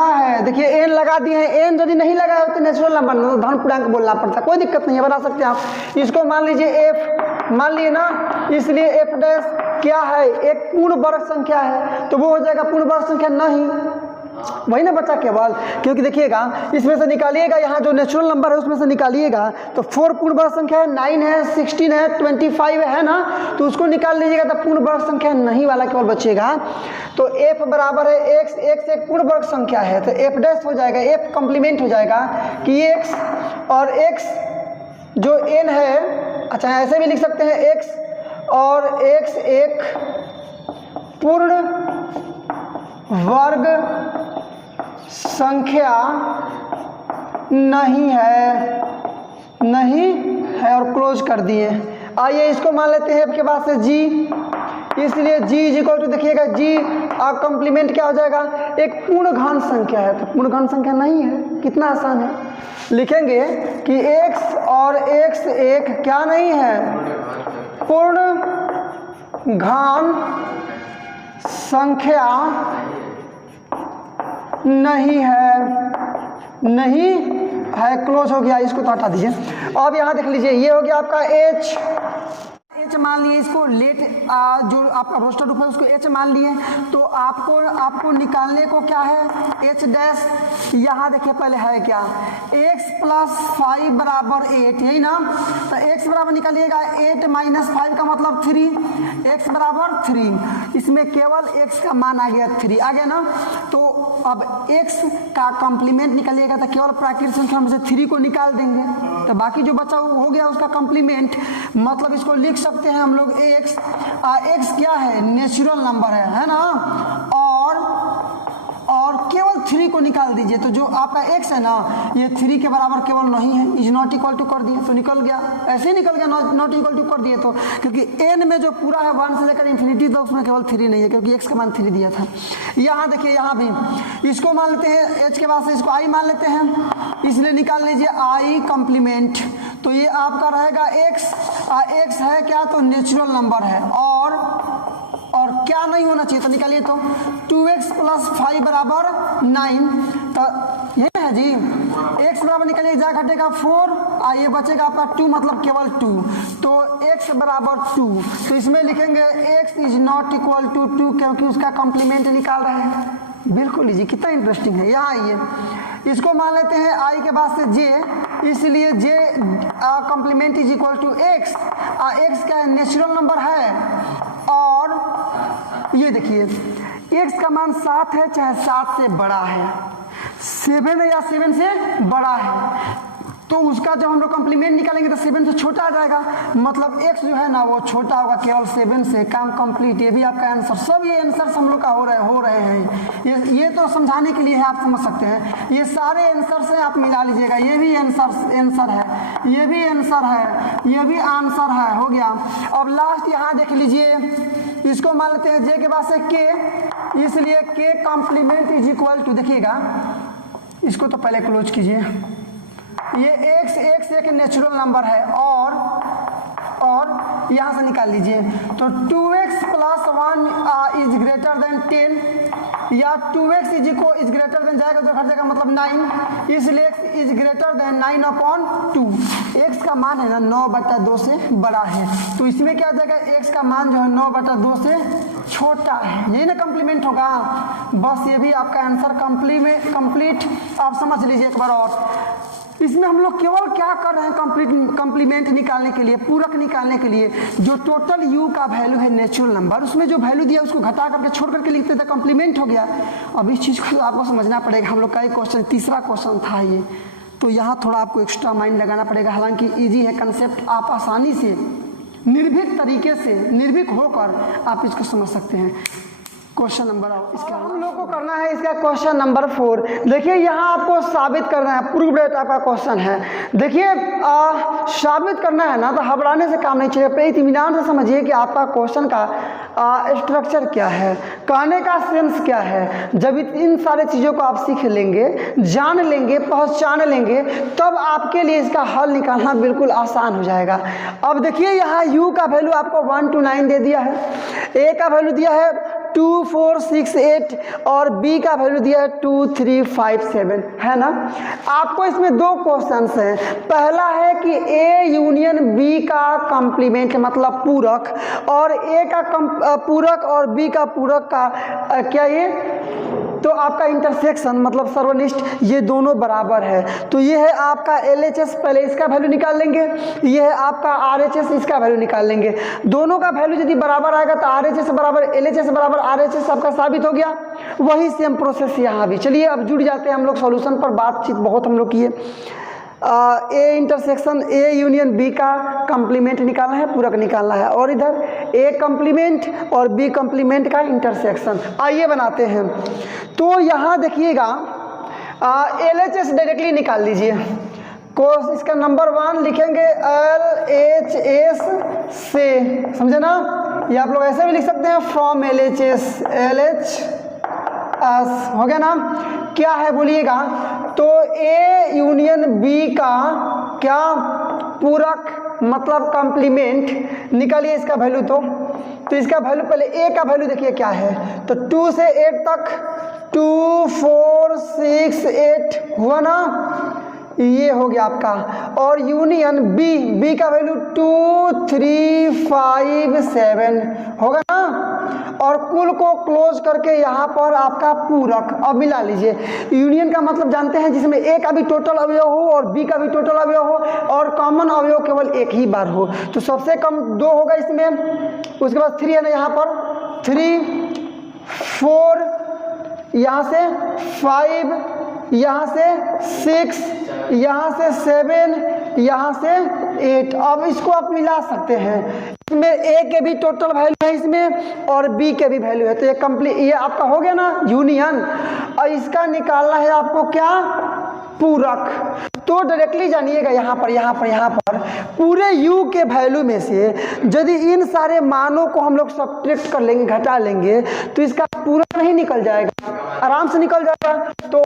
है। देखिए n लगा दिए हैं, n यदि नहीं लगा है तो नेचुरल नंबर धन पूर्णांक बोलना पड़ता है, कोई दिक्कत नहीं है, बना सकते हैं आप। इसको मान लीजिए f मान लिए ना, इसलिए f डैश क्या है, एक पूर्ण वर्ग संख्या है, तो वो हो जाएगा पूर्ण वर्ग संख्या नहीं, वही ना बचा केवल। क्योंकि देखिएगा इसमें से निकालिएगा, यहाँ जो नेचुरल नंबर है उसमें से निकालिएगा तो 4 पूर्ण वर्ग संख्या है, 9 है, 16 है, 25 है ना, तो उसको निकाल लीजिएगा तो पूर्ण वर्ग संख्या नहीं वाला केवल बचेगा। तो f बराबर है x एक पूर्ण वर्ग संख्या है, तो f डैश हो जाएगा, f कॉम्प्लीमेंट हो जाएगा कि x और x जो n है, अच्छा ऐसे भी लिख सकते हैं x और x एक पूर्ण वर्ग संख्या नहीं है और क्लोज कर दिए। आइए इसको मान लेते हैं आपके पास से g, इसलिए g इज इक्वल टू देखिएगा g कॉम्प्लीमेंट क्या हो जाएगा, एक पूर्ण घन संख्या है, तो पूर्ण घन संख्या नहीं है, कितना आसान है। लिखेंगे कि x और x एक क्या नहीं है, पूर्ण घन संख्या नहीं है, क्लोज हो गया। इसको तो हटा दीजिए। अब यहाँ देख लीजिए, ये हो गया आपका h मान लिए, इसको लेट जो आपका रोस्टर रूप है उसको h मान लिए, तो आपको निकालने को क्या है, h डैश। यहाँ देखिए पहले है क्या, x प्लस 5 बराबर 8, यही ना, तो x बराबर निकालिएगा 8 माइनस 5 का मतलब 3, x बराबर 3, इसमें केवल x का मान आ गया 3 आ गया ना। तो अब x का कॉम्प्लीमेंट निकालिएगा तो केवल प्राकृतिक संख्या में से 3 को निकाल देंगे, तो बाकी जो बचा हो गया उसका कॉम्प्लीमेंट। मतलब इसको लिख सकते हैं हम लोग x क्या है, नेचुरल नंबर है ना, और केवल 3 को निकाल दीजिए, तो जो आपका x है ना ये 3 के बराबर केवल नहीं है, इज नॉट इक्वल टू कर दिए तो निकल गया, ऐसे ही निकल गया, नॉट इक्वल टू कर दिए तो, क्योंकि n में जो पूरा है 1 से लेकर इन्फिनिटी तो उसमें केवल 3 नहीं है, क्योंकि x का मान 3 दिया था। यहाँ देखिए, यहाँ भी इसको मान लेते हैं, h के बाद से इसको i मान लेते हैं, इसलिए निकाल लीजिए i कॉम्प्लीमेंट, तो ये आपका रहेगा x है क्या, तो नेचुरल नंबर है, और क्या नहीं होना चाहिए, तो निकालिए तो 2x प्लस 5 बराबर 9, तो ये है जी, x बराबर निकालिए, जा घटेगा 4, ये बचेगा आपका 2 मतलब केवल 2, तो x बराबर 2, तो इसमें लिखेंगे x is not equal to 2, क्योंकि उसका कॉम्प्लीमेंट निकाल रहे हैं। बिल्कुल लीजिए, कितना इंटरेस्टिंग है। यहाँ आइए, इसको मान लेते हैं i के बाद से j, इसलिए j complement is equal to x, x का नेचुरल नंबर है, और ये देखिए x का मान 7 है, चाहे 7 से बड़ा है, 7 है या 7 से बड़ा है, तो उसका जब हम लोग कॉम्प्लीमेंट निकालेंगे तो 7 से छोटा आ जाएगा, मतलब x जो है ना वो छोटा होगा केवल 7 से, काम कंप्लीट। ये भी आपका आंसर, सब ये आंसर हम लोग का हो रहे हैं, ये तो समझाने के लिए है, आप समझ सकते हैं। ये सारे आंसर से आप मिला लीजिएगा, ये भी आंसर है, ये भी आंसर है, ये भी आंसर है, हो गया। अब लास्ट यहाँ देख लीजिए, इसको मान लेते हैं j के बाद से k, इसलिए k complement is equal to, देखिएगा इसको तो पहले क्लोज कीजिए, ये x एक नेचुरल नंबर है, और यहाँ से निकाल लीजिए, तो 2x plus 1 is greater than 10, या 2x इज ग्रेटर देन जाएगा तो हर जगह मतलब 9, इसलिए x is greater than 9/2। x का मान है ना 9/2 से बड़ा है, तो इसमें क्या जाएगा, x का मान जो है 9/2 से छोटा है, यही ना कम्प्लीमेंट होगा। बस ये भी आपका आंसर कंप्लीट आप समझ लीजिए एक बार और। इसमें हम लोग केवल क्या कर रहे हैं, कंप्लीमेंट निकालने के लिए, पूरक निकालने के लिए, जो टोटल u का वैल्यू है नेचुरल नंबर, उसमें जो वैल्यू दिया उसको घटा करके छोड़ करके लिखते थे, कंप्लीमेंट हो गया। अब इस चीज़ को आपको समझना पड़ेगा, हम लोग का एक क्वेश्चन, तीसरा क्वेश्चन था ये, तो यहाँ थोड़ा आपको एक्स्ट्रा माइंड लगाना पड़ेगा। हालांकि ईजी है कंसेप्ट, आप आसानी से निर्भीक तरीके से, निर्भीक होकर आप इसको समझ सकते हैं। क्वेश्चन नंबर इसका हम लोग को करना है, इसका क्वेश्चन नंबर 4। देखिए यहाँ आपको साबित करना है, प्रूव डेट आपका क्वेश्चन है। देखिए साबित करना है ना, तो घबराने से काम नहीं चाहिए, पे इत्मीनान से समझिए कि आपका क्वेश्चन का स्ट्रक्चर क्या है, कहने का सेंस क्या है। जब इन सारे चीज़ों को आप सीख लेंगे, जान लेंगे, पहचान लेंगे, तब आपके लिए इसका हल निकालना बिल्कुल आसान हो जाएगा। अब देखिए यहाँ u का वैल्यू आपको 1 to 9 दे दिया है, a का वैल्यू दिया है 2, 4, 6, 8 और b का वैल्यू दिया है 2, 3, 5, 7, है ना। आपको इसमें दो क्वेश्चंस हैं। पहला है कि a यूनियन b का कंप्लीमेंट मतलब पूरक, और a का पूरक और b का पूरक का क्या ये, तो आपका इंटरसेक्शन मतलब सर्वनिष्ठ, ये दोनों बराबर है। तो ये है आपका LHS, पहले इसका वैल्यू निकाल लेंगे, ये है आपका RHS, इसका वैल्यू निकाल लेंगे। दोनों का वैल्यू यदि बराबर आएगा तो RHS बराबर LHS बराबर RHS आपका साबित हो गया। वही सेम प्रोसेस यहाँ भी। चलिए अब जुड़ जाते हैं हम लोग सॉल्यूशन पर, बातचीत बहुत हम लोग किए। A intersection A union B का कंप्लीमेंट निकालना है, पूरक निकालना है, और इधर ए कंप्लीमेंट और बी कंप्लीमेंट का इंटरसेक्शन। आइए बनाते हैं। तो यहाँ देखिएगा LHS डायरेक्टली निकाल लीजिए। कोर्स इसका नंबर 1 लिखेंगे LHS से, समझे ना। ये आप लोग ऐसे भी लिख सकते हैं फ्रॉम LHS, हो गया ना। क्या है बोलिएगा, तो ए यूनियन बी का क्या पूरक मतलब कंप्लीमेंट निकालिए इसका वैल्यू। तो इसका वैल्यू पहले ए का वैल्यू देखिए क्या है, तो 2 से 8 तक 2, 4, 6, 8 हुआ ना, ये हो गया आपका। और यूनियन बी का वैल्यू 2, 3, 5, 7 होगा ना। और कुल को क्लोज करके यहाँ पर आपका पूरक। अब मिला लीजिए, यूनियन का मतलब जानते हैं जिसमें ए का भी टोटल अवयव हो और बी का भी टोटल अवयव हो और कॉमन अवयव केवल एक ही बार हो। तो सबसे कम 2 होगा इसमें, उसके बाद 3 है ना, यहाँ पर 3, 4, यहाँ से 5, यहाँ से 6, यहाँ से 7, यहाँ से 8। अब इसको आप मिला सकते हैं, इसमें ए के भी टोटल वैल्यू है इसमें और बी के भी वैल्यू है। तो ये कंप्लीट, ये आपका हो गया ना यूनियन। और इसका निकालना है आपको क्या, पूरक। तो डायरेक्टली जानिएगा यहाँ पर पूरे u के वैल्यू में से यदि इन सारे मानों को हम लोग सब्ट्रैक्ट कर लेंगे, घटा लेंगे, तो इसका पूरा नहीं निकल जाएगा, आराम से निकल जाएगा। तो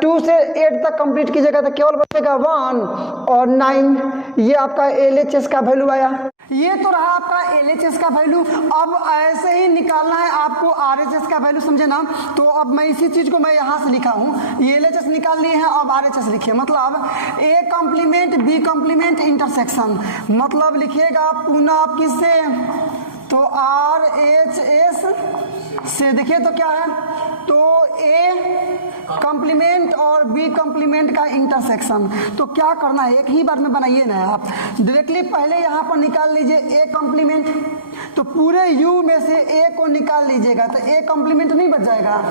2 से 8 तक कंप्लीट कीजिएगा तो केवल बचेगा 1 और 9। ये आपका LHS का वैल्यू आया। ये तो रहा आपका LHS का वैल्यू। अब ऐसे ही निकालना है आपको RHS का वैल्यू, समझे ना। तो अब मैं इसी चीज को मैं यहाँ से लिखा हूँ, ये LHS निकाल लिए हैं, अब RHS लिखिए। मतलब A complement B complement intersection, मतलब लिखिएगा पुनः आप किससे, तो RHS से। देखिए तो क्या है, तो A कंप्लीमेंट और B कंप्लीमेंट का इंटरसेक्शन। तो क्या करना है, एक ही बार में बनाइए ना आप, डायरेक्टली पहले यहाँ पर निकाल लीजिए A कंप्लीमेंट। तो पूरे U में से A को निकाल लीजिएगा तो A कंप्लीमेंट नहीं बच जाएगा,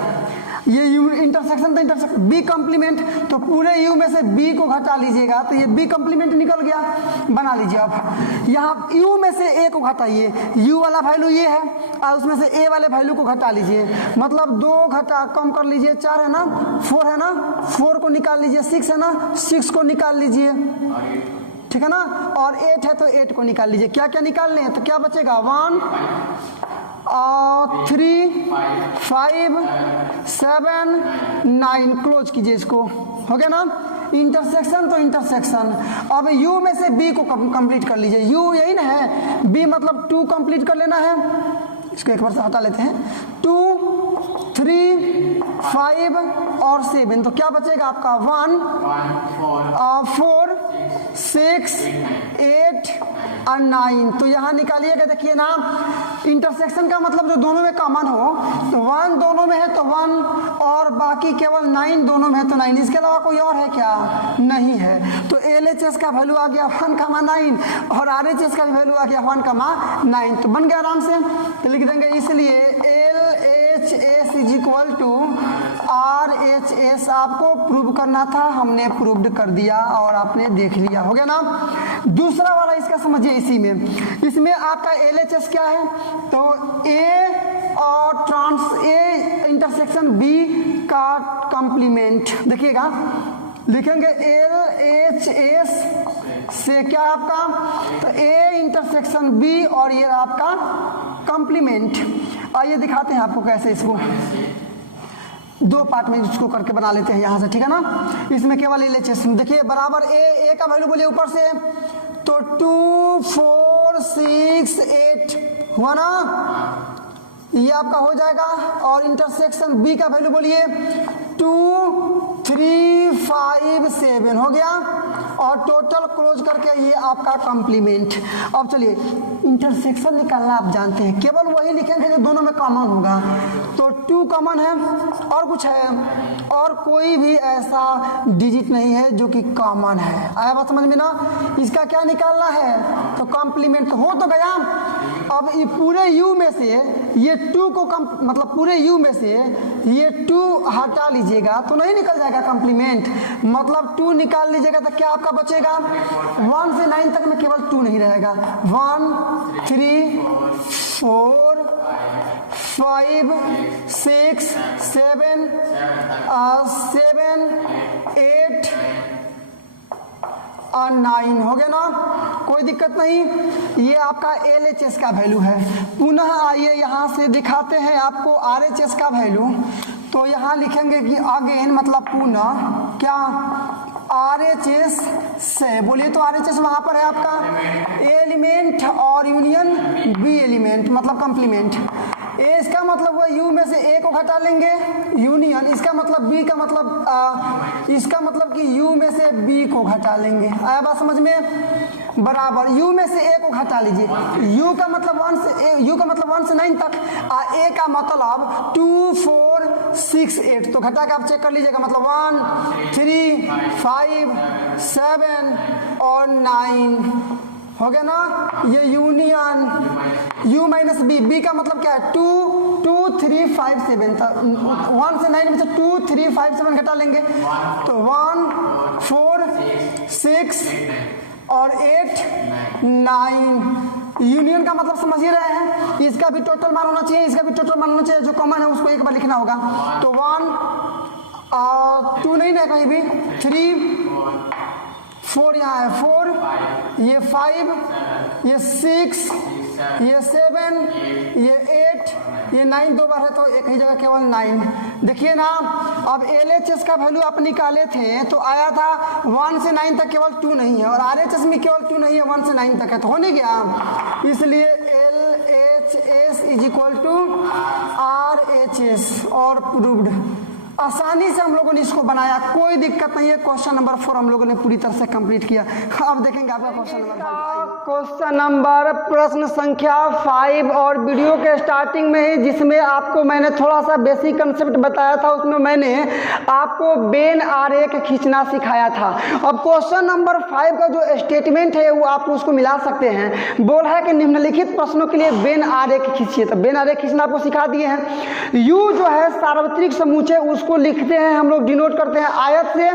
ये U इंटरसेक्शन तो इंटरसेक्शन। B कंप्लीमेंट, तो पूरे U में से B को घटा लीजिएगा तो ये B कंप्लीमेंट निकल गया। बना लीजिए अब यहाँ U में से A को घटाइए, U वाला वैल्यू ये है और उसमें से A वाले वैल्यू को घटा लीजिए। मतलब 2 घटा कम कर लीजिए, 4 है ना, 4 है ना, 4 को निकाल लीजिए, 6 है ना, 6 को निकाल लीजिए, ठीक है ना। और 8 है तो 8 को निकाल लीजिए। क्या क्या निकालने हैं, तो क्या बचेगा 1, 3, 5, 7, 9। क्लोज कीजिए इसको, हो गया ना। इंटरसेक्शन तो इंटरसेक्शन। अब U में से B को कंप्लीट कर लीजिए। U यही ना है, B मतलब 2 कंप्लीट कर लेना है। इसको एक बार से हटा लेते हैं, 2 3, 5 और 7, तो क्या बचेगा आपका 1, 4, 6, 8 और 9। तो यहाँ निकालिएगा, देखिए ना इंटरसेक्शन का मतलब जो दोनों में कॉमन हो, तो 1 दोनों में है तो 1 और बाकी केवल 9 दोनों में है तो 9, इसके अलावा कोई और है क्या? नहीं है। तो LHS का वैल्यू आ गया 1,9 और RHS का भी वैल्यू आ गया 1,9, तो बन गया आराम से। तो लिख देंगे इसलिए LHS is equal to RHS। आपको प्रूव करना था, हमने प्रूव्ड कर दिया और आपने देख लिया, हो गया ना। दूसरा वाला इसका समझिए, इसमें आपका LHS क्या है, तो A और A इंटरसेक्शन B का कॉम्प्लीमेंट, देखिएगा लिखेंगे LHS से क्या आपका, तो A इंटरसेक्शन B और ये आपका कॉम्प्लीमेंट। आइए दिखाते हैं आपको कैसे, इसको दो पार्ट में इसको करके बना लेते हैं यहाँ से, ठीक है ना। इसमें केवल LHS देखिए बराबर A का वैल्यू बोलिए ऊपर से, तो 2, 4, 6, 8 हुआ ना, ये आपका हो जाएगा। और इंटरसेक्शन B का वैल्यू बोलिए 2, 3, 5, 7 हो गया। और टोटल क्लोज करके ये आपका कॉम्प्लीमेंट। अब चलिए इंटरसेक्शन निकालना आप जानते हैं, केवल वही लिखेंगे जो दोनों में कॉमन होगा। तो 2 कॉमन है और कुछ है, और कोई भी ऐसा डिजिट नहीं है जो कि कॉमन है। आया बात समझ में ना। इसका क्या निकालना है, तो कॉम्प्लीमेंट हो तो गया। अब ये पूरे U में से ये 2 को मतलब पूरे U में से ये 2 हटा लीजिएगा तो नहीं निकल जाएगा कॉम्प्लीमेंट, मतलब 2 निकाल लीजिएगा तो क्या आपका बचेगा, 1 से 9 तक में केवल 2 नहीं रहेगा। 1, 3, 4, 5, 6, 7, 8 और 9 हो गया ना, कोई दिक्कत नहीं। ये आपका LHS का वैल्यू है। पुनः आइए यहाँ से दिखाते हैं आपको RHS का वैल्यू। तो यहाँ लिखेंगे कि अगेन मतलब पुनः क्या, RHS से बोलिए, तो RHS वहाँ पर है आपका A एलिमेंट और यूनियन B एलिमेंट मतलब कॉम्प्लीमेंट। A इसका मतलब वो U में से A को घटा लेंगे, यूनियन इसका मतलब B का मतलब इसका मतलब कि U में से B को घटा लेंगे। आया बात समझ में, बराबर U में से A को घटा लीजिए। U का मतलब 1 से 9 तक, A का मतलब 2, 4, 6, 8, तो घटा के आप चेक कर लीजिएगा, मतलब 1, 3, 5, 7 और 9 हो गया ना। ये यूनियन U माइनस B का मतलब क्या है, 2, 3, 5, 7, 1 से 9 में से 2, 3, 5, 7 घटा लेंगे तो 1, 4, 6 और 8, 9। यूनियन का मतलब समझ ही रहे हैं, इसका भी टोटल मान होना चाहिए, इसका भी टोटल मान होना चाहिए, जो कॉमन है उसको एक बार लिखना होगा। तो 1, 2 नहीं है कहीं भी, 3, 4 यहाँ है 4, ये 5, ये 6, ये 7, ये 8, ये 9 दो बार है तो एक ही जगह केवल 9। देखिए ना, अब LHS का वैल्यू आप निकाले थे तो आया था 1 से 9 तक केवल 2 नहीं है, और RHS में केवल 2 नहीं है, 1 से 9 तक है, तो हो नहीं गया। इसलिए LHS is equal to RHS और प्रूव्ड। आसानी से हम लोगों ने इसको बनाया, कोई दिक्कत नहीं है। क्वेश्चन नंबर 4 हम लोगों ने पूरी तरह से कंप्लीट किया। अब देखेंगे आपका क्वेश्चन नंबर प्रश्न संख्या 5, और वीडियो के स्टार्टिंग में ही जिसमें आपको मैंने थोड़ा सा बेसिक कंसेप्ट बताया था, उसमें मैंने आपको वेन आरेख खींचना सिखाया था। अब क्वेश्चन नंबर 5 का जो स्टेटमेंट है वो आप उसको मिला सकते हैं। बोल है कि निम्नलिखित प्रश्नों के लिए वेन आरेख खींचिए, तो वेन आरेख खींचना आपको सिखा दिए हैं। U जो है सार्वत्रिक समूचे, उसको लिखते हैं हम लोग, डिनोट करते हैं आयत से,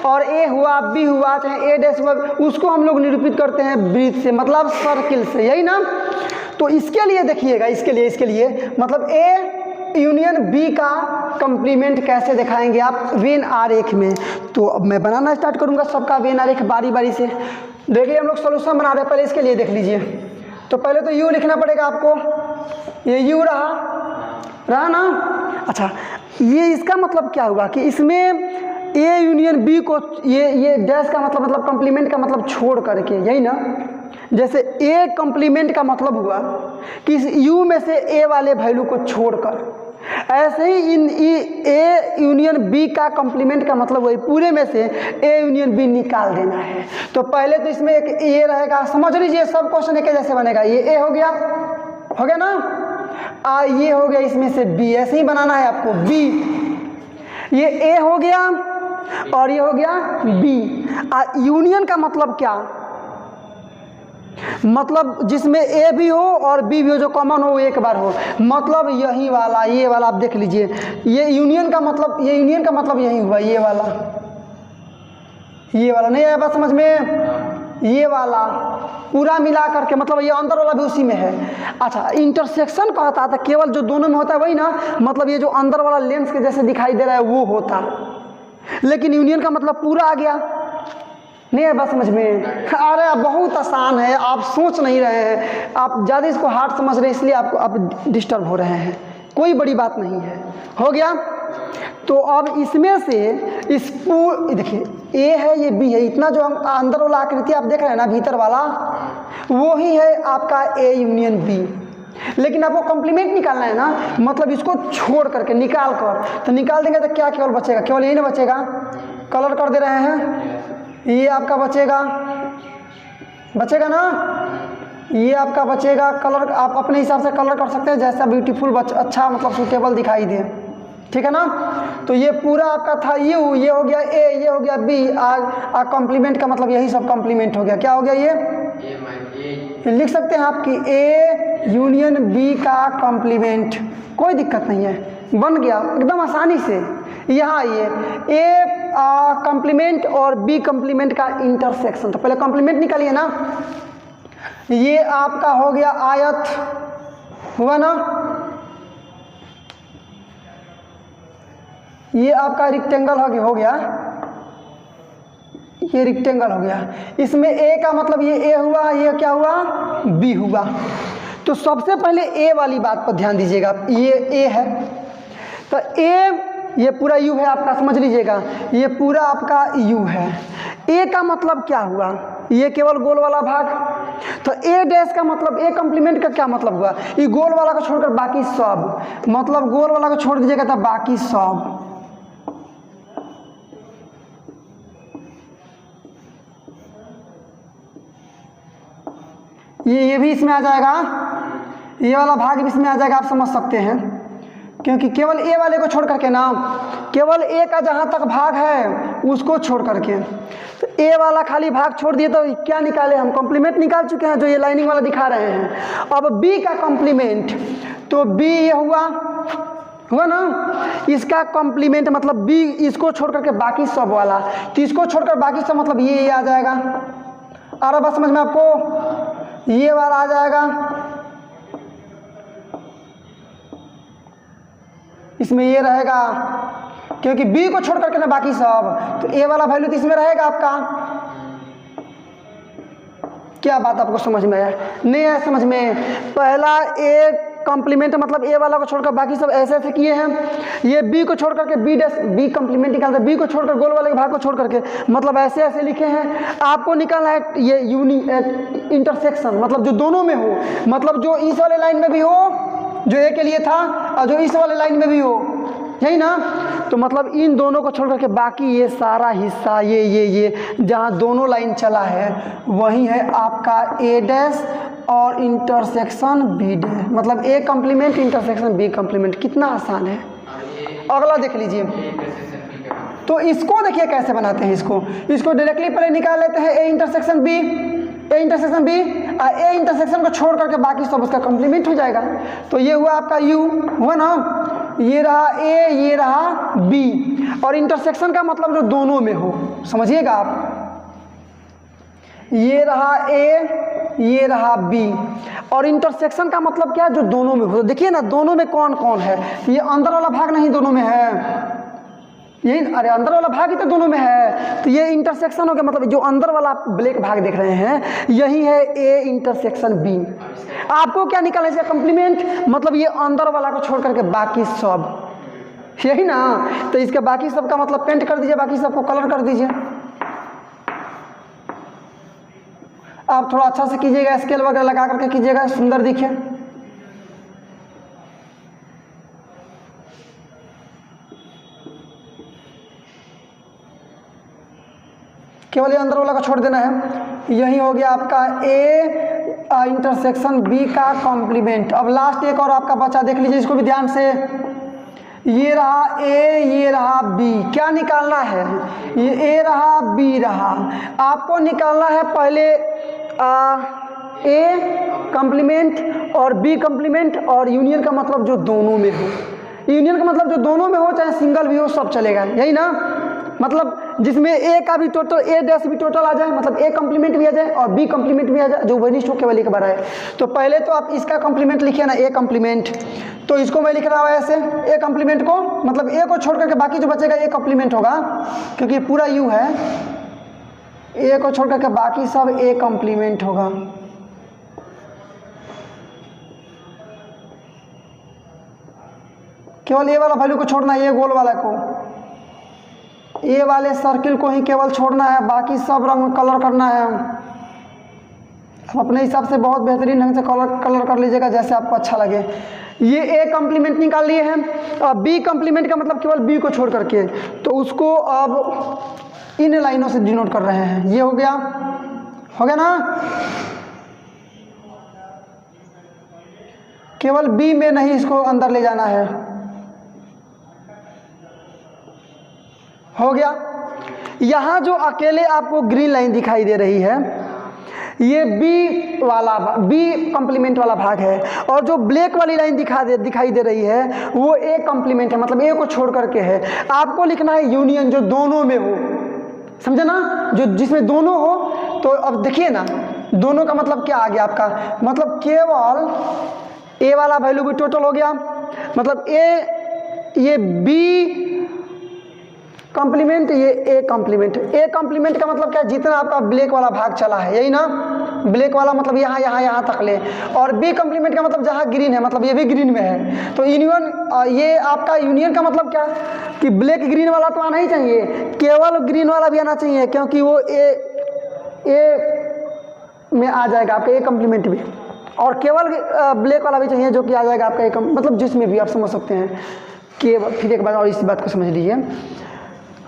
और A हुआ, B हुआ, चाहे A' हुआ, उसको हम लोग निरूपित करते हैं वृत्त से, मतलब सर्किल से, यही ना। तो इसके लिए देखिएगा, इसके लिए मतलब A यूनियन B का कंप्लीमेंट कैसे दिखाएंगे आप वेन आरेख में। तो अब मैं बनाना स्टार्ट करूंगा सबका वेन आरेख बारी बारी से। देखिए हम लोग सोल्यूशन बना रहे हैं, पहले इसके लिए देख लीजिए। तो पहले तो U लिखना पड़ेगा आपको, ये U रहा ना। अच्छा, ये इसका मतलब क्या हुआ कि इसमें A यूनियन B को, ये डैश का मतलब कंप्लीमेंट का मतलब छोड़ करके, यही ना। जैसे A कंप्लीमेंट का मतलब हुआ कि इस U में से A वाले वैल्यू को छोड़कर, ऐसे ही इन ए यूनियन बी का कॉम्प्लीमेंट का मतलब वही, पूरे में से ए यूनियन बी निकाल देना है। तो पहले तो इसमें एक ए रहेगा, समझ लीजिए सब क्वेश्चन एक जैसे बनेगा। ये ए हो गया ना, ये हो गया इसमें से बी, ऐसे ही बनाना है आपको। बी, ये ए हो गया और ये हो गया बी। यूनियन का मतलब क्या, मतलब जिसमें ए भी हो और बी भी हो, जो कॉमन हो वो एक बार हो, मतलब यही वाला, ये वाला आप देख लीजिए। ये यूनियन का मतलब, ये यूनियन का मतलब यही हुआ, ये वाला नहीं आया बात समझ में? ये वाला पूरा मिला करके, मतलब ये अंदर वाला भी उसी में है। अच्छा, इंटरसेक्शन कहता था केवल जो दोनों में होता है वही ना, मतलब ये जो अंदर वाला लेंस के जैसे दिखाई दे रहा है वो होता, लेकिन यूनियन का मतलब पूरा आ गया। नहीं है बात समझ में? अरे बहुत आसान है, आप सोच नहीं रहे हैं, आप ज़्यादा इसको हार्ड समझ रहे हैं, इसलिए आप डिस्टर्ब हो रहे हैं। कोई बड़ी बात नहीं है, हो गया। तो अब इसमें से इस देखिए ए है, ये बी है, इतना जो अंदर वाला आकृति आप देख रहे हैं ना, भीतर वाला, वो ही है आपका ए यूनियन बी। लेकिन आपको कॉम्प्लीमेंट निकालना है ना, मतलब इसको छोड़ करके निकाल कर, तो निकाल देंगे तो क्या केवल बचेगा? केवल यही ना बचेगा। कलर कर दे रहे हैं, ये आपका बचेगा ना, ये आपका बचेगा। कलर आप अपने हिसाब से कलर कर सकते हैं, जैसा ब्यूटीफुल अच्छा मतलब सूटेबल दिखाई दे, ठीक है ना। तो ये पूरा आपका था यू, ये हो गया ए, ये हो गया बी। कॉम्प्लीमेंट का मतलब यही सब कॉम्प्लीमेंट हो गया। क्या हो गया? ये लिख सकते हैं आप कि ए यूनियन बी का कॉम्प्लीमेंट, कोई दिक्कत नहीं है, बन गया एकदम आसानी से। यहाँ ये ए कॉम्प्लीमेंट और बी कॉम्प्लीमेंट का इंटरसेक्शन, तो पहले कॉम्प्लीमेंट निकालिए ना। ये आपका हो गया आयत, हुआ ना, ये आपका रेक्टेंगल हो गया, ये रेक्टेंगल हो गया। इसमें ए का मतलब ये ए हुआ, ये क्या हुआ? बी हुआ। तो सबसे पहले ए वाली बात पर ध्यान दीजिएगा, ये ए है, तो ए ये पूरा यू है आपका, समझ लीजिएगा, ये पूरा आपका यू है। ए का मतलब क्या हुआ? ये केवल गोल वाला भाग। तो ए डैश का मतलब, ए कॉम्प्लीमेंट का क्या मतलब हुआ? ये गोल वाला को छोड़कर बाकी सब, मतलब गोल वाला को छोड़ दीजिएगा तो बाकी सब। ये भी इसमें आ जाएगा, ये वाला भाग भी इसमें आ जाएगा, आप समझ सकते हैं, क्योंकि केवल ए वाले को छोड़ करके ना, केवल ए का जहाँ तक भाग है उसको छोड़ करके, तो ए वाला खाली भाग छोड़ दिए तो क्या निकाले हम? कॉम्प्लीमेंट निकाल चुके हैं, जो ये लाइनिंग वाला दिखा रहे हैं। अब बी का कॉम्प्लीमेंट, तो बी ये हुआ ना, इसका कॉम्प्लीमेंट मतलब बी, इसको छोड़ करके बाकी सब वाला, तो इसको छोड़कर बाकी सब मतलब ये आ जाएगा। आ रहा बात समझ में आपको? ये वाला आ जाएगा, इसमें ये रहेगा, क्योंकि बी को छोड़ करके ना बाकी सब, तो ए वाला वैल्यू तो इसमें रहेगा आपका। क्या बात आपको समझ में आया? नहीं आया समझ में? पहला ए कॉम्प्लीमेंट मतलब ए वाला को छोड़कर बाकी सब ऐसे ऐसे किए हैं। ये बी को छोड़ करके बी कॉम्प्लीमेंट निकालते हैं, बी को छोड़कर गोल वाले के भाग को छोड़ करके, मतलब ऐसे ऐसे लिखे हैं। आपको निकालना है ये इंटरसेक्शन, मतलब जो दोनों में हो, मतलब जो इस वाले लाइन में भी हो, जो ए के लिए था, और जो इस वाले लाइन में भी हो, यही ना। तो मतलब इन दोनों को छोड़ करके बाकी ये सारा हिस्सा, ये जहाँ दोनों लाइन चला है वही है आपका ए डैश और इंटरसेक्शन बी डैश, मतलब A complement intersection B complement. कितना आसान है। अगला देख लीजिए, तो इसको देखिए कैसे बनाते हैं। इसको डायरेक्टली पहले निकाल लेते हैं, A intersection B, A intersection को छोड़ करके बाकी सब उसका कॉम्प्लीमेंट हो जाएगा। तो ये हुआ आपका यू, हुआ ना, ये रहा ए, ये रहा बी, और इंटरसेक्शन का मतलब जो दोनों में हो, समझिएगा आप। ये रहा ए, ये रहा बी, और इंटरसेक्शन का मतलब क्या है? जो दोनों में हो। तो देखिए ना, दोनों में कौन कौन है? ये अंदर वाला भाग नहीं दोनों में है, यही, अरे अंदर वाला भाग ही तो दोनों में है। तो ये इंटरसेक्शन हो गया, मतलब जो अंदर वाला आप ब्लैक भाग देख रहे हैं यही है ए इंटरसेक्शन बी। आपको क्या निकालना है? कॉम्प्लीमेंट, मतलब ये अंदर वाला को छोड़ करके बाकी सब, यही ना। तो इसके बाकी सब का मतलब पेंट कर दीजिए, बाकी सबको कलर कर दीजिए। आप थोड़ा अच्छा से कीजिएगा, स्केल वगैरह लगा करके कीजिएगा, सुंदर दिखे। केवल ये अंदर वाला को छोड़ देना है। यही हो गया आपका ए इंटरसेक्शन बी का कॉम्प्लीमेंट। अब लास्ट एक और आपका बचा, देख लीजिए इसको भी ध्यान से। ये रहा ए, ये रहा बी, क्या निकालना है? ये ए रहा बी रहा, आपको निकालना है पहले ए कॉम्प्लीमेंट और बी कॉम्प्लीमेंट, और यूनियन का मतलब जो दोनों में हो। यूनियन का मतलब जो दोनों में हो, चाहे सिंगल भी हो, सब चलेगा, यही ना? मतलब जिसमें ए का भी टोटल, ए डैश भी टोटल आ जाए, मतलब ए कॉम्प्लीमेंट भी आ जाए और बी कॉम्प्लीमेंट भी आ जाए, जो वनिष्ठ हो केवल एक बार आए। तो पहले तो आप इसका कॉम्प्लीमेंट लिखिए ना, ए कॉम्प्लीमेंट। तो इसको मैं लिख रहा हूँ ऐसे, ए कॉम्प्लीमेंट को, मतलब ए को छोड़ करके बाकी जो बचेगा ए कॉम्प्लीमेंट होगा, क्योंकि पूरा यू है। ए को छोड़ करके बाकी सब ए कॉम्प्लीमेंट होगा। केवल ए वाला वैल्यू को छोड़ना है, ये गोल वाला को, ए वाले सर्किल को ही केवल छोड़ना है, बाकी सब रंग कलर करना है। अपने हिसाब से बहुत बेहतरीन ढंग से कलर कर लीजिएगा, जैसे आपको अच्छा लगे। ये ए कॉम्प्लीमेंट निकाल लिए हैं। अब बी कॉम्प्लीमेंट का मतलब केवल बी को छोड़ करके, तो उसको अब इन लाइनों से डिनोट कर रहे हैं। ये हो गया ना? केवल बी में नहीं, इसको अंदर ले जाना है। हो गया। यहाँ जो अकेले आपको ग्रीन लाइन दिखाई दे रही है, ये बी वाला, बी कॉम्प्लीमेंट वाला भाग है, और जो ब्लैक वाली लाइन दिखाई दे रही है वो ए कॉम्प्लीमेंट है, मतलब ए को छोड़ करके है। आपको लिखना है यूनियन, जो दोनों में हो, समझे ना? जो जिसमें दोनों हो। तो अब देखिए ना, दोनों का मतलब क्या आ गया आपका? मतलब केवल ए वाला वैल्यू भी टोटल हो गया, मतलब ये बी कॉम्प्लीमेंट, ये ए कॉम्प्लीमेंट। ए कॉम्प्लीमेंट का मतलब क्या? जितना आपका ब्लैक वाला भाग चला है, यही ना? ब्लैक वाला मतलब यहाँ तक ले, और बी कॉम्प्लीमेंट का मतलब जहाँ ग्रीन है, मतलब ये भी ग्रीन में है। तो यूनियन, ये आपका यूनियन का मतलब क्या कि ब्लैक ग्रीन वाला तो आना ही चाहिए, केवल ग्रीन वाला भी आना चाहिए, क्योंकि वो ए में आ जाएगा आपका ए कॉम्प्लीमेंट भी, और केवल ब्लैक वाला भी चाहिए, जो कि आ जाएगा आपका ए मतलब जिसमें भी आप समझ सकते हैं। कि फिर एक बार और इस बात को समझ लीजिए,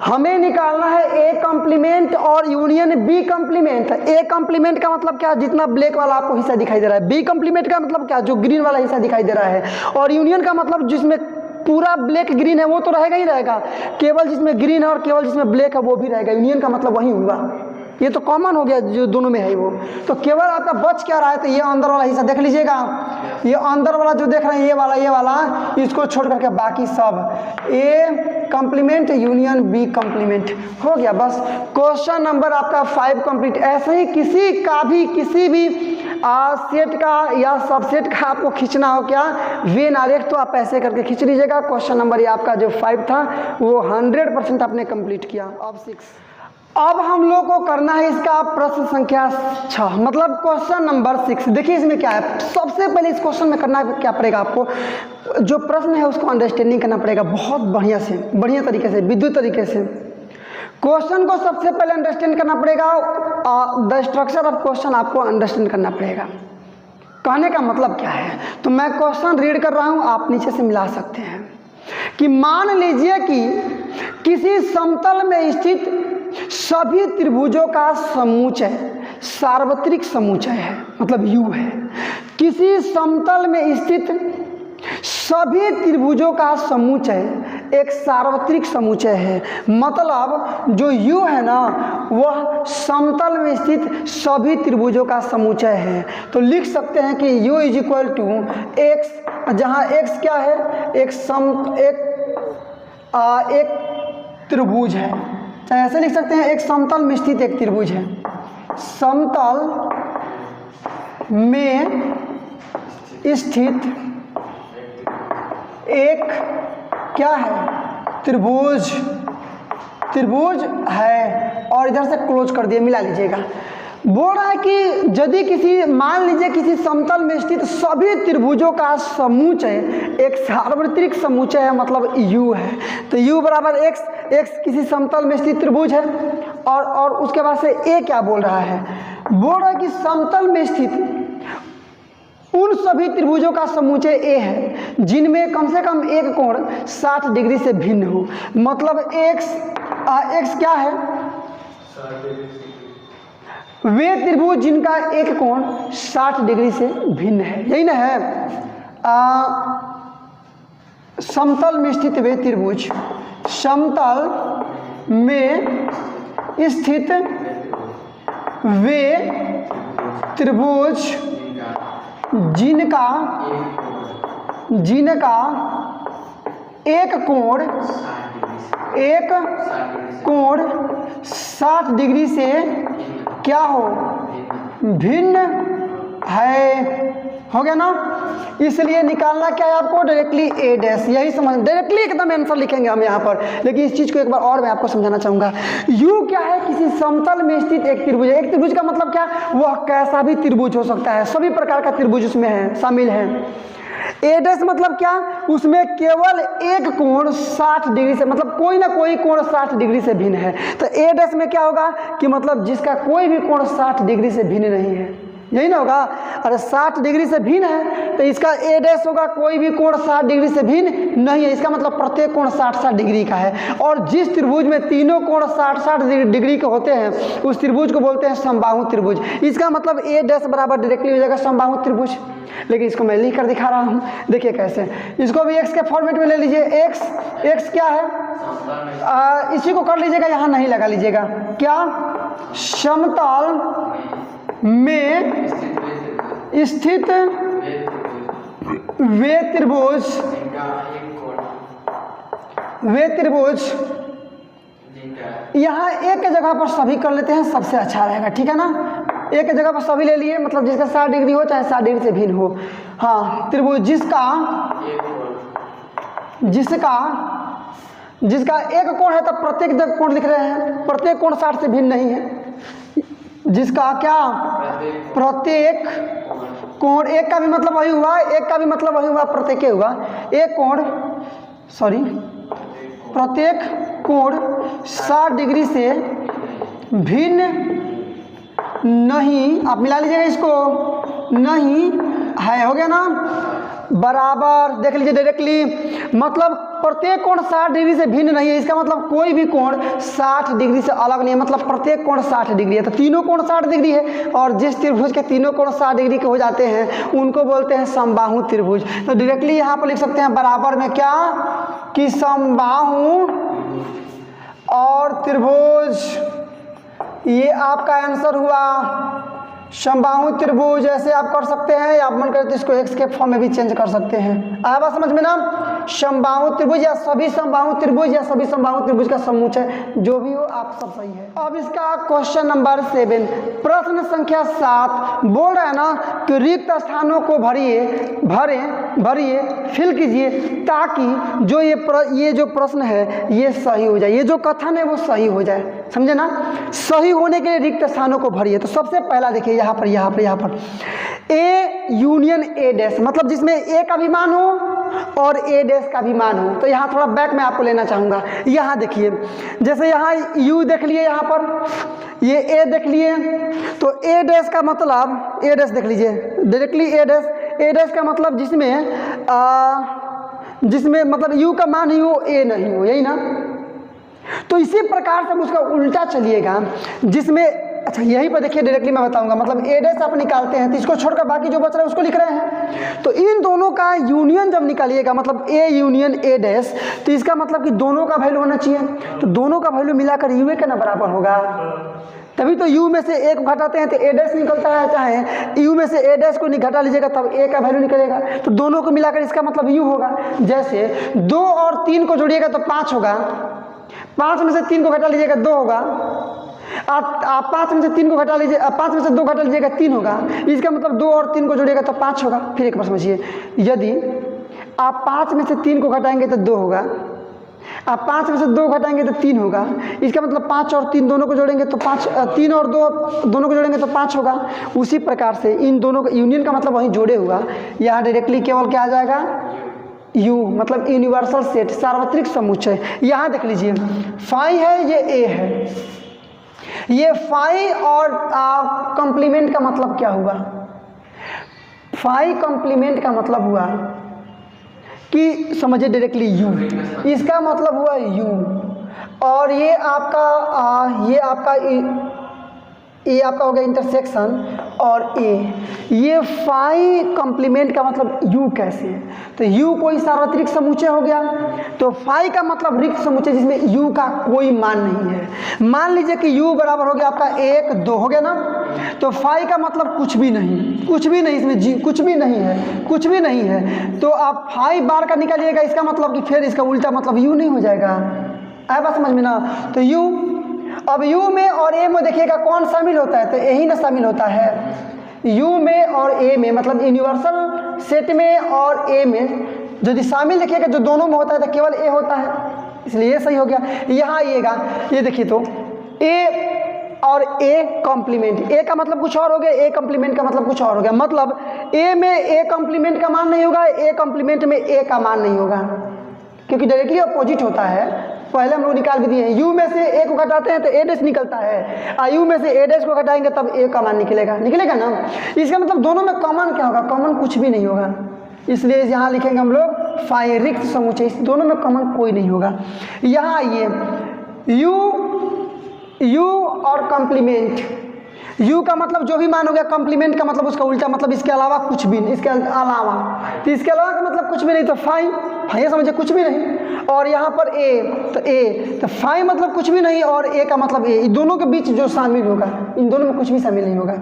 हमें निकालना है ए कॉम्प्लीमेंट और union B complement. A complement का मतलब क्या? जितना ब्लैक वाला आपको हिस्सा दिखाई दे रहा है। बी कॉम्प्लीमेंट का मतलब क्या? जो ग्रीन वाला हिस्सा दिखाई दे रहा है। और यूनियन का मतलब जिसमें पूरा ब्लैक ग्रीन है वो तो रहेगा ही रहेगा, केवल जिसमें ग्रीन है और केवल जिसमें ब्लैक है वो भी रहेगा। यूनियन का मतलब वही हुआ, ये तो कॉमन हो गया जो दोनों में है वो। तो केवल आपका बच क्या रहा है? तो ये अंदर वाला हिस्सा देख लीजिएगा, ये अंदर वाला जो देख रहे हैं, ये वाला, इसको छोड़ करके बाकी सब A complement union B complement हो गया। बस क्वेश्चन नंबर आपका 5 कंप्लीट। ऐसे ही किसी भी सेट का या सबसेट का आपको खींचना हो क्या वेन आरेख, तो आप ऐसे करके खींच लीजिएगा। क्वेश्चन नंबर ये आपका जो 5 था वो 100% आपने कंप्लीट किया। अब 6, अब हम लोग को करना है इसका प्रश्न संख्या 6, मतलब क्वेश्चन नंबर 6। देखिए इसमें क्या है, सबसे पहले इस क्वेश्चन में करना क्या पड़ेगा आपको, जो प्रश्न है उसको अंडरस्टैंडिंग करना पड़ेगा बहुत बढ़िया तरीके से, विद्युत तरीके से। क्वेश्चन को सबसे पहले अंडरस्टैंड करना पड़ेगा, द स्ट्रक्चर ऑफ क्वेश्चन आपको अंडरस्टैंड करना पड़ेगा। कहने का मतलब क्या है, तो मैं क्वेश्चन रीड कर रहा हूँ, आप नीचे से मिला सकते हैं। कि मान लीजिए कि किसी समतल में स्थित सभी त्रिभुजों का समुच्चय सार्वत्रिक समुच्चय है, मतलब U है। किसी समतल में स्थित सभी त्रिभुजों का समुच्चय एक सार्वत्रिक समुच्चय है, मतलब जो U है ना वह समतल में स्थित सभी त्रिभुजों का समुच्चय है। तो लिख सकते हैं कि U is equal to x, जहाँ x क्या है, एक त्रिभुज है, चाहे ऐसे लिख सकते हैं, एक समतल में स्थित एक त्रिभुज है। समतल में स्थित एक क्या है, त्रिभुज है, और इधर से क्लोज कर दिए, मिला लीजिएगा। बोल रहा है कि यदि किसी, मान लीजिए किसी समतल में स्थित सभी त्रिभुजों का समुच्चय एक सार्वत्रिक समुच्चय है, मतलब U है। तो U बराबर x किसी समतल में स्थित त्रिभुज है, और उसके बाद से A क्या बोल रहा है, बोल रहा है कि समतल में स्थित उन सभी त्रिभुजों का समुच्चय A है जिनमें कम से कम एक कोण 60 डिग्री से भिन्न हो। मतलब x क्या है, वे त्रिभुज जिनका एक कोण 60 डिग्री से भिन्न है, यही ना है। समतल में स्थित वे त्रिभुज, समतल में स्थित वे त्रिभुज जिनका एक कोण 60 डिग्री से क्या हो, भिन्न है। हो गया ना। इसलिए निकालना क्या है आपको, डायरेक्टली ए डैश, यही समझ, डायरेक्टली एकदम आंसर लिखेंगे हम यहाँ पर। लेकिन इस चीज़ को एक बार और मैं आपको समझाना चाहूँगा। यू क्या है, किसी समतल में स्थित एक त्रिभुज है। एक त्रिभुज का मतलब क्या, वह कैसा भी त्रिभुज हो सकता है, सभी प्रकार का त्रिभुज उसमें है, शामिल है। ए डैश मतलब क्या, उसमें केवल एक कोण 60 डिग्री से, मतलब कोई ना कोई कोण 60 डिग्री से भिन्न है। तो ए डैश में क्या होगा कि मतलब जिसका कोई भी कोण 60 डिग्री से भिन्न नहीं है, यही ना होगा। अरे 60 डिग्री से भिन्न है तो इसका ए डैश होगा कोई भी कोण 60 डिग्री से भिन्न नहीं है। इसका मतलब प्रत्येक कोण 60-60 डिग्री का है। और जिस त्रिभुज में तीनों कोण 60-60 डिग्री के होते हैं उस त्रिभुज को बोलते हैं समबाहु त्रिभुज। इसका मतलब ए डैश बराबर डायरेक्टली हो जाएगा समबाहु त्रिभुज। लेकिन इसको मैं लिख कर दिखा रहा हूँ, देखिए कैसे। इसको भी एक्स के फॉर्मेट में ले लीजिए। एक्स क्या है, इसी को कर लीजिएगा, यहाँ नहीं लगा लीजिएगा। क्या, समतल में स्थित वे त्रिभुज, यहाँ एक जगह पर सभी कर लेते हैं, सबसे अच्छा रहेगा, ठीक है ना। एक जगह पर सभी ले लिए, मतलब जिसका 60 डिग्री हो चाहे 60 डिग्री से भिन्न हो। हाँ, त्रिभुज जिसका एक कोण है, तब प्रत्येक कोण लिख रहे हैं, प्रत्येक कोण 60 से भिन्न नहीं है। जिसका क्या, प्रत्येक कोण, एक का भी मतलब वही हुआ, एक का भी मतलब वही हुआ, प्रत्येक हुआ। एक कोण, प्रत्येक कोण 60 डिग्री से भिन्न नहीं, आप मिला लीजिएगा इसको, नहीं है। हो गया ना, बराबर। देख लीजिए डायरेक्टली, मतलब प्रत्येक कोण 60 डिग्री से भिन्न नहीं है। इसका मतलब कोई भी कोण 60 डिग्री से अलग नहीं है, मतलब प्रत्येक कोण 60 डिग्री है। तो तीनों कोण 60 डिग्री है, और जिस त्रिभुज के तीनों कोण 60 डिग्री के हो जाते हैं उनको बोलते हैं समबाहु त्रिभुज। तो डायरेक्टली यहाँ पर लिख सकते हैं बराबर में क्या, कि समबाहु और त्रिभुज, ये आपका आंसर हुआ। समबाहु त्रिभुज ऐसे आप कर सकते हैं, या आप मन करते इसको एक्स के फॉर्म में भी चेंज कर सकते हैं। आया बात समझ में ना। समबाहु त्रिभुज या सभी समबाहु त्रिभुज या सभी समबाहु त्रिभुज का समूचय जो भी हो, आप सब सही है। अब इसका क्वेश्चन नंबर 7, प्रश्न संख्या 7 बोल रहा है ना कि रिक्त स्थानों को भरिए, फिल कीजिए, ताकि जो ये जो प्रश्न है ये सही हो जाए, ये जो कथन है वो सही हो जाए, समझे ना। सही होने के लिए रिक्त स्थानों को भरिए। तो सबसे पहला देखिए यहाँ पर ए यूनियन ए डैश, मतलब जिसमें ए का भी मान हो और ए डैश का भी मान हो। तो यहाँ थोड़ा बैक में आपको लेना चाहूँगा। यहाँ देखिए, जैसे यहाँ यू देख लिए, यहाँ पर ये ए देख लिए, तो ए डैश का मतलब, ए डैश देख लीजिए डायरेक्टली, ए डैश का मतलब जिसमें मतलब यू का मान ही हो, ए नहीं हो, यही ना। तो इसी प्रकार से उसका उल्टा चलिएगा, जिसमें, अच्छा यहीं पर देखिए डायरेक्टली मैं बताऊंगा, मतलब ए डैश आप निकालते हैं तो इसको छोड़कर बाकी जो बच रहा है उसको लिख रहे हैं। तो इन दोनों का यूनियन जब निकालिएगा, मतलब ए यूनियन ए डैश, तो इसका मतलब कि दोनों का वैल्यू होना चाहिए। तो दोनों का वैल्यू मिलाकर यू ए के ना बराबर होगा, तभी तो यू में से ए को घटाते हैं तो ए डैश निकलता है, चाहे यू में से ए डैश को घटा लीजिएगा तब ए का वैल्यू निकलेगा। तो दोनों को मिलाकर इसका मतलब यू होगा। जैसे 2 और 3 को जोड़िएगा तो 5 होगा, 5 में से 3 को घटा लीजिएगा 2 होगा। आप 5 में से 3 को घटा लीजिए, 5 में से 2 घटा लीजिएगा 3 होगा। इसका मतलब 2 और 3 को जोड़िएगा तो 5 होगा। फिर एक बार समझिए, यदि आप 5 में से 3 को घटाएंगे तो 2 होगा, आप 5 में से 2 घटाएंगे तो 3 होगा। इसका मतलब 5 और 3 दोनों को जोड़ेंगे तो 5, 3 और 2 दोनों को जोड़ेंगे तो 5 होगा। उसी प्रकार से इन दोनों का यूनियन का मतलब वहीं जोड़े हुआ, यहाँ डायरेक्टली केवल क्या आ जाएगा, यू, मतलब यूनिवर्सल सेट, सार्वत्रिक समुच्चय। यहाँ देख लीजिए, फाई है, ये ए है, ये फाई और कॉम्प्लीमेंट का मतलब क्या हुआ, फाई कॉम्प्लीमेंट का मतलब हुआ कि समझिए डायरेक्टली यू, इसका मतलब हुआ यू, और ये आपका हो गया इंटरसेक्शन, और ये फाई कॉम्प्लीमेंट का मतलब यू कैसे है, तो यू कोई सार्वत्रिक समुच्चय हो गया, तो फाई का मतलब रिक्त समुच्चय जिसमें यू का कोई मान नहीं है। मान लीजिए कि यू बराबर हो गया आपका 1 2 हो गया ना, तो फाई का मतलब कुछ भी नहीं, इसमें कुछ भी नहीं है, तो आप फाई बार का निकालिएगा, इसका मतलब कि फिर इसका उल्टा मतलब यू नहीं हो जाएगा। आया बात समझ में ना, तो यू, अब यू में और ए में देखिएगा कौन शामिल होता है, तो यही ना शामिल होता है। यू में और ए में मतलब यूनिवर्सल सेट में और ए में यदि शामिल देखिएगा जो दोनों में होता है तो केवल ए होता है, इसलिए ये सही हो गया। यहाँ आइएगा, ये देखिए तो ए और ए कॉम्प्लीमेंट, ए का मतलब कुछ और हो गया, ए कॉम्प्लीमेंट का मतलब कुछ और हो गया, मतलब ए में ए कॉम्प्लीमेंट का मान नहीं होगा, ए कॉम्प्लीमेंट में ए का मान नहीं होगा, क्योंकि डायरेक्टली अपोजिट होता है। पहले हम लोग निकाल भी दिए हैं, यू में से ए को घटाते हैं तो ए डैश निकलता है, और यू में से ए डैश को घटाएंगे तब ए का मान निकलेगा ना। इसका मतलब दोनों में कॉमन क्या होगा, कॉमन कुछ भी नहीं होगा, इसलिए यहाँ लिखेंगे हम लोग फाई रिक्त समुच्चय, इस दोनों में कॉमन कोई नहीं होगा। यहाँ आइए, यू और कॉम्प्लीमेंट, यू का मतलब जो भी मान हो गया, कॉम्प्लीमेंट का मतलब उसका उल्टा मतलब इसके अलावा कुछ भी नहीं, इसके अलावा, तो इसके अलावा का मतलब कुछ भी नहीं, तो फाई समझे कुछ भी नहीं। और यहाँ पर ए, तो फाई मतलब कुछ भी नहीं, और ए का मतलब ए, इन दोनों के बीच जो शामिल होगा, इन दोनों में कुछ भी शामिल नहीं होगा,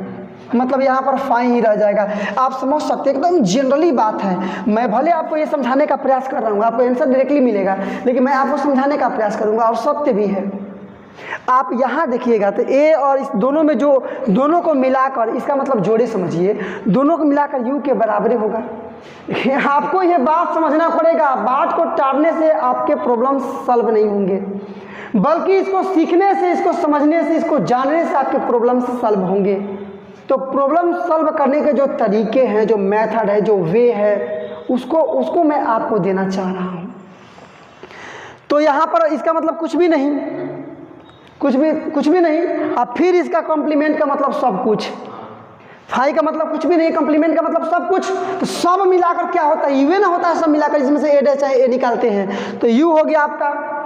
मतलब यहाँ पर फाई ही रह जाएगा। आप समझ सकते हैं, एकदम जनरली बात है, मैं भले आपको ये समझाने का प्रयास कर रहा हूँ, आपको आंसर डायरेक्टली मिलेगा, लेकिन मैं आपको समझाने का प्रयास करूँगा और सत्य भी है। आप यहाँ देखिएगा तो ए और इस दोनों में जो दोनों को मिलाकर, इसका मतलब जोड़े समझिए, दोनों को मिलाकर यू के बराबर होगा। आपको ये बात समझना पड़ेगा, बात को टालने से आपके प्रॉब्लम सॉल्व नहीं होंगे, बल्कि इसको सीखने से, इसको समझने से, इसको जानने से आपके प्रॉब्लम सॉल्व होंगे। तो प्रॉब्लम सॉल्व करने के जो तरीके हैं, जो मेथड है, जो वे है, उसको मैं आपको देना चाह रहा हूँ। तो यहाँ पर इसका मतलब कुछ भी नहीं, अब फिर इसका कॉम्प्लीमेंट का मतलब सब कुछ, फाई का मतलब कुछ भी नहीं, कॉम्प्लीमेंट का मतलब सब कुछ, तो सब मिलाकर क्या होता है, यू ना होता है, सब मिलाकर जिसमें से ए डैश चाहे ए निकालते हैं, तो यू हो गया आपका।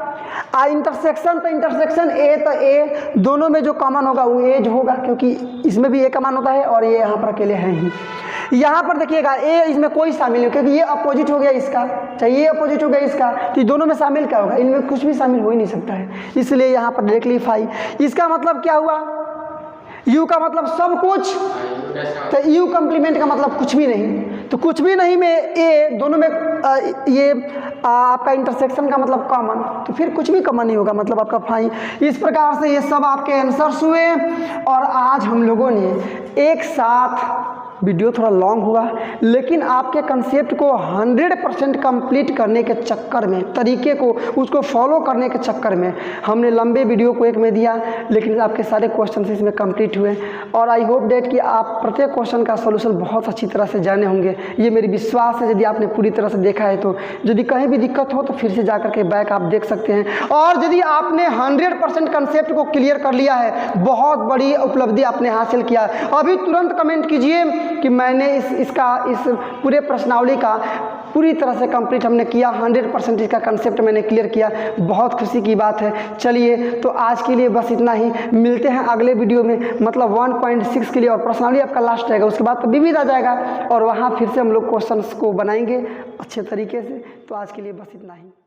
इंटरसेक्शन, तो इंटरसेक्शन ए, तो ए दोनों में जो कॉमन होगा वो ए जो होगा, क्योंकि इसमें भी ए का मान होता है और ये यहाँ पर अकेले हैं ही। यहाँ पर देखिएगा ए इसमें कोई शामिल नहीं, क्योंकि ये अपोजिट हो गया इसका, चाहे ये अपोजिट हो गया इसका, तो दोनों में शामिल क्या होगा, इनमें कुछ भी शामिल हो ही नहीं सकता है, इसलिए यहाँ पर डायरेक्टली फाई। इसका मतलब क्या हुआ, यू का मतलब सब कुछ, तो यू कॉम्प्लीमेंट का मतलब कुछ भी नहीं, तो कुछ भी नहीं में ए, दोनों में ये आपका इंटरसेक्शन का मतलब कॉमन, तो फिर कुछ भी कॉमन नहीं होगा, मतलब आपका फाई। इस प्रकार से ये सब आपके आंसर्स हुए, और आज हम लोगों ने एक साथ, वीडियो थोड़ा लॉन्ग हुआ, लेकिन आपके कंसेप्ट को 100% कंप्लीट करने के चक्कर में, तरीके को उसको फॉलो करने के चक्कर में हमने लंबे वीडियो को एक में दिया, लेकिन आपके सारे क्वेश्चन इसमें कंप्लीट हुए, और आई होप डेट कि आप प्रत्येक क्वेश्चन का सॉल्यूशन बहुत अच्छी तरह से जाने होंगे, ये मेरी विश्वास है। यदि आपने पूरी तरह से देखा है तो यदि कहीं भी दिक्कत हो तो फिर से जा करके बैक आप देख सकते हैं, और यदि आपने 100% कंसेप्ट को क्लियर कर लिया है, बहुत बड़ी उपलब्धि आपने हासिल किया। अभी तुरंत कमेंट कीजिए कि मैंने इस पूरे प्रश्नावली का पूरी तरह से कंप्लीट हमने किया, 100% इसका कंसेप्ट मैंने क्लियर किया, बहुत खुशी की बात है। चलिए, तो आज के लिए बस इतना ही, मिलते हैं अगले वीडियो में, मतलब 1.6 के लिए, और प्रश्नावली आपका लास्ट रहेगा, उसके बाद तो विविध आ जाएगा, और वहाँ फिर से हम लोग क्वेश्चंस को बनाएंगे अच्छे तरीके से। तो आज के लिए बस इतना ही।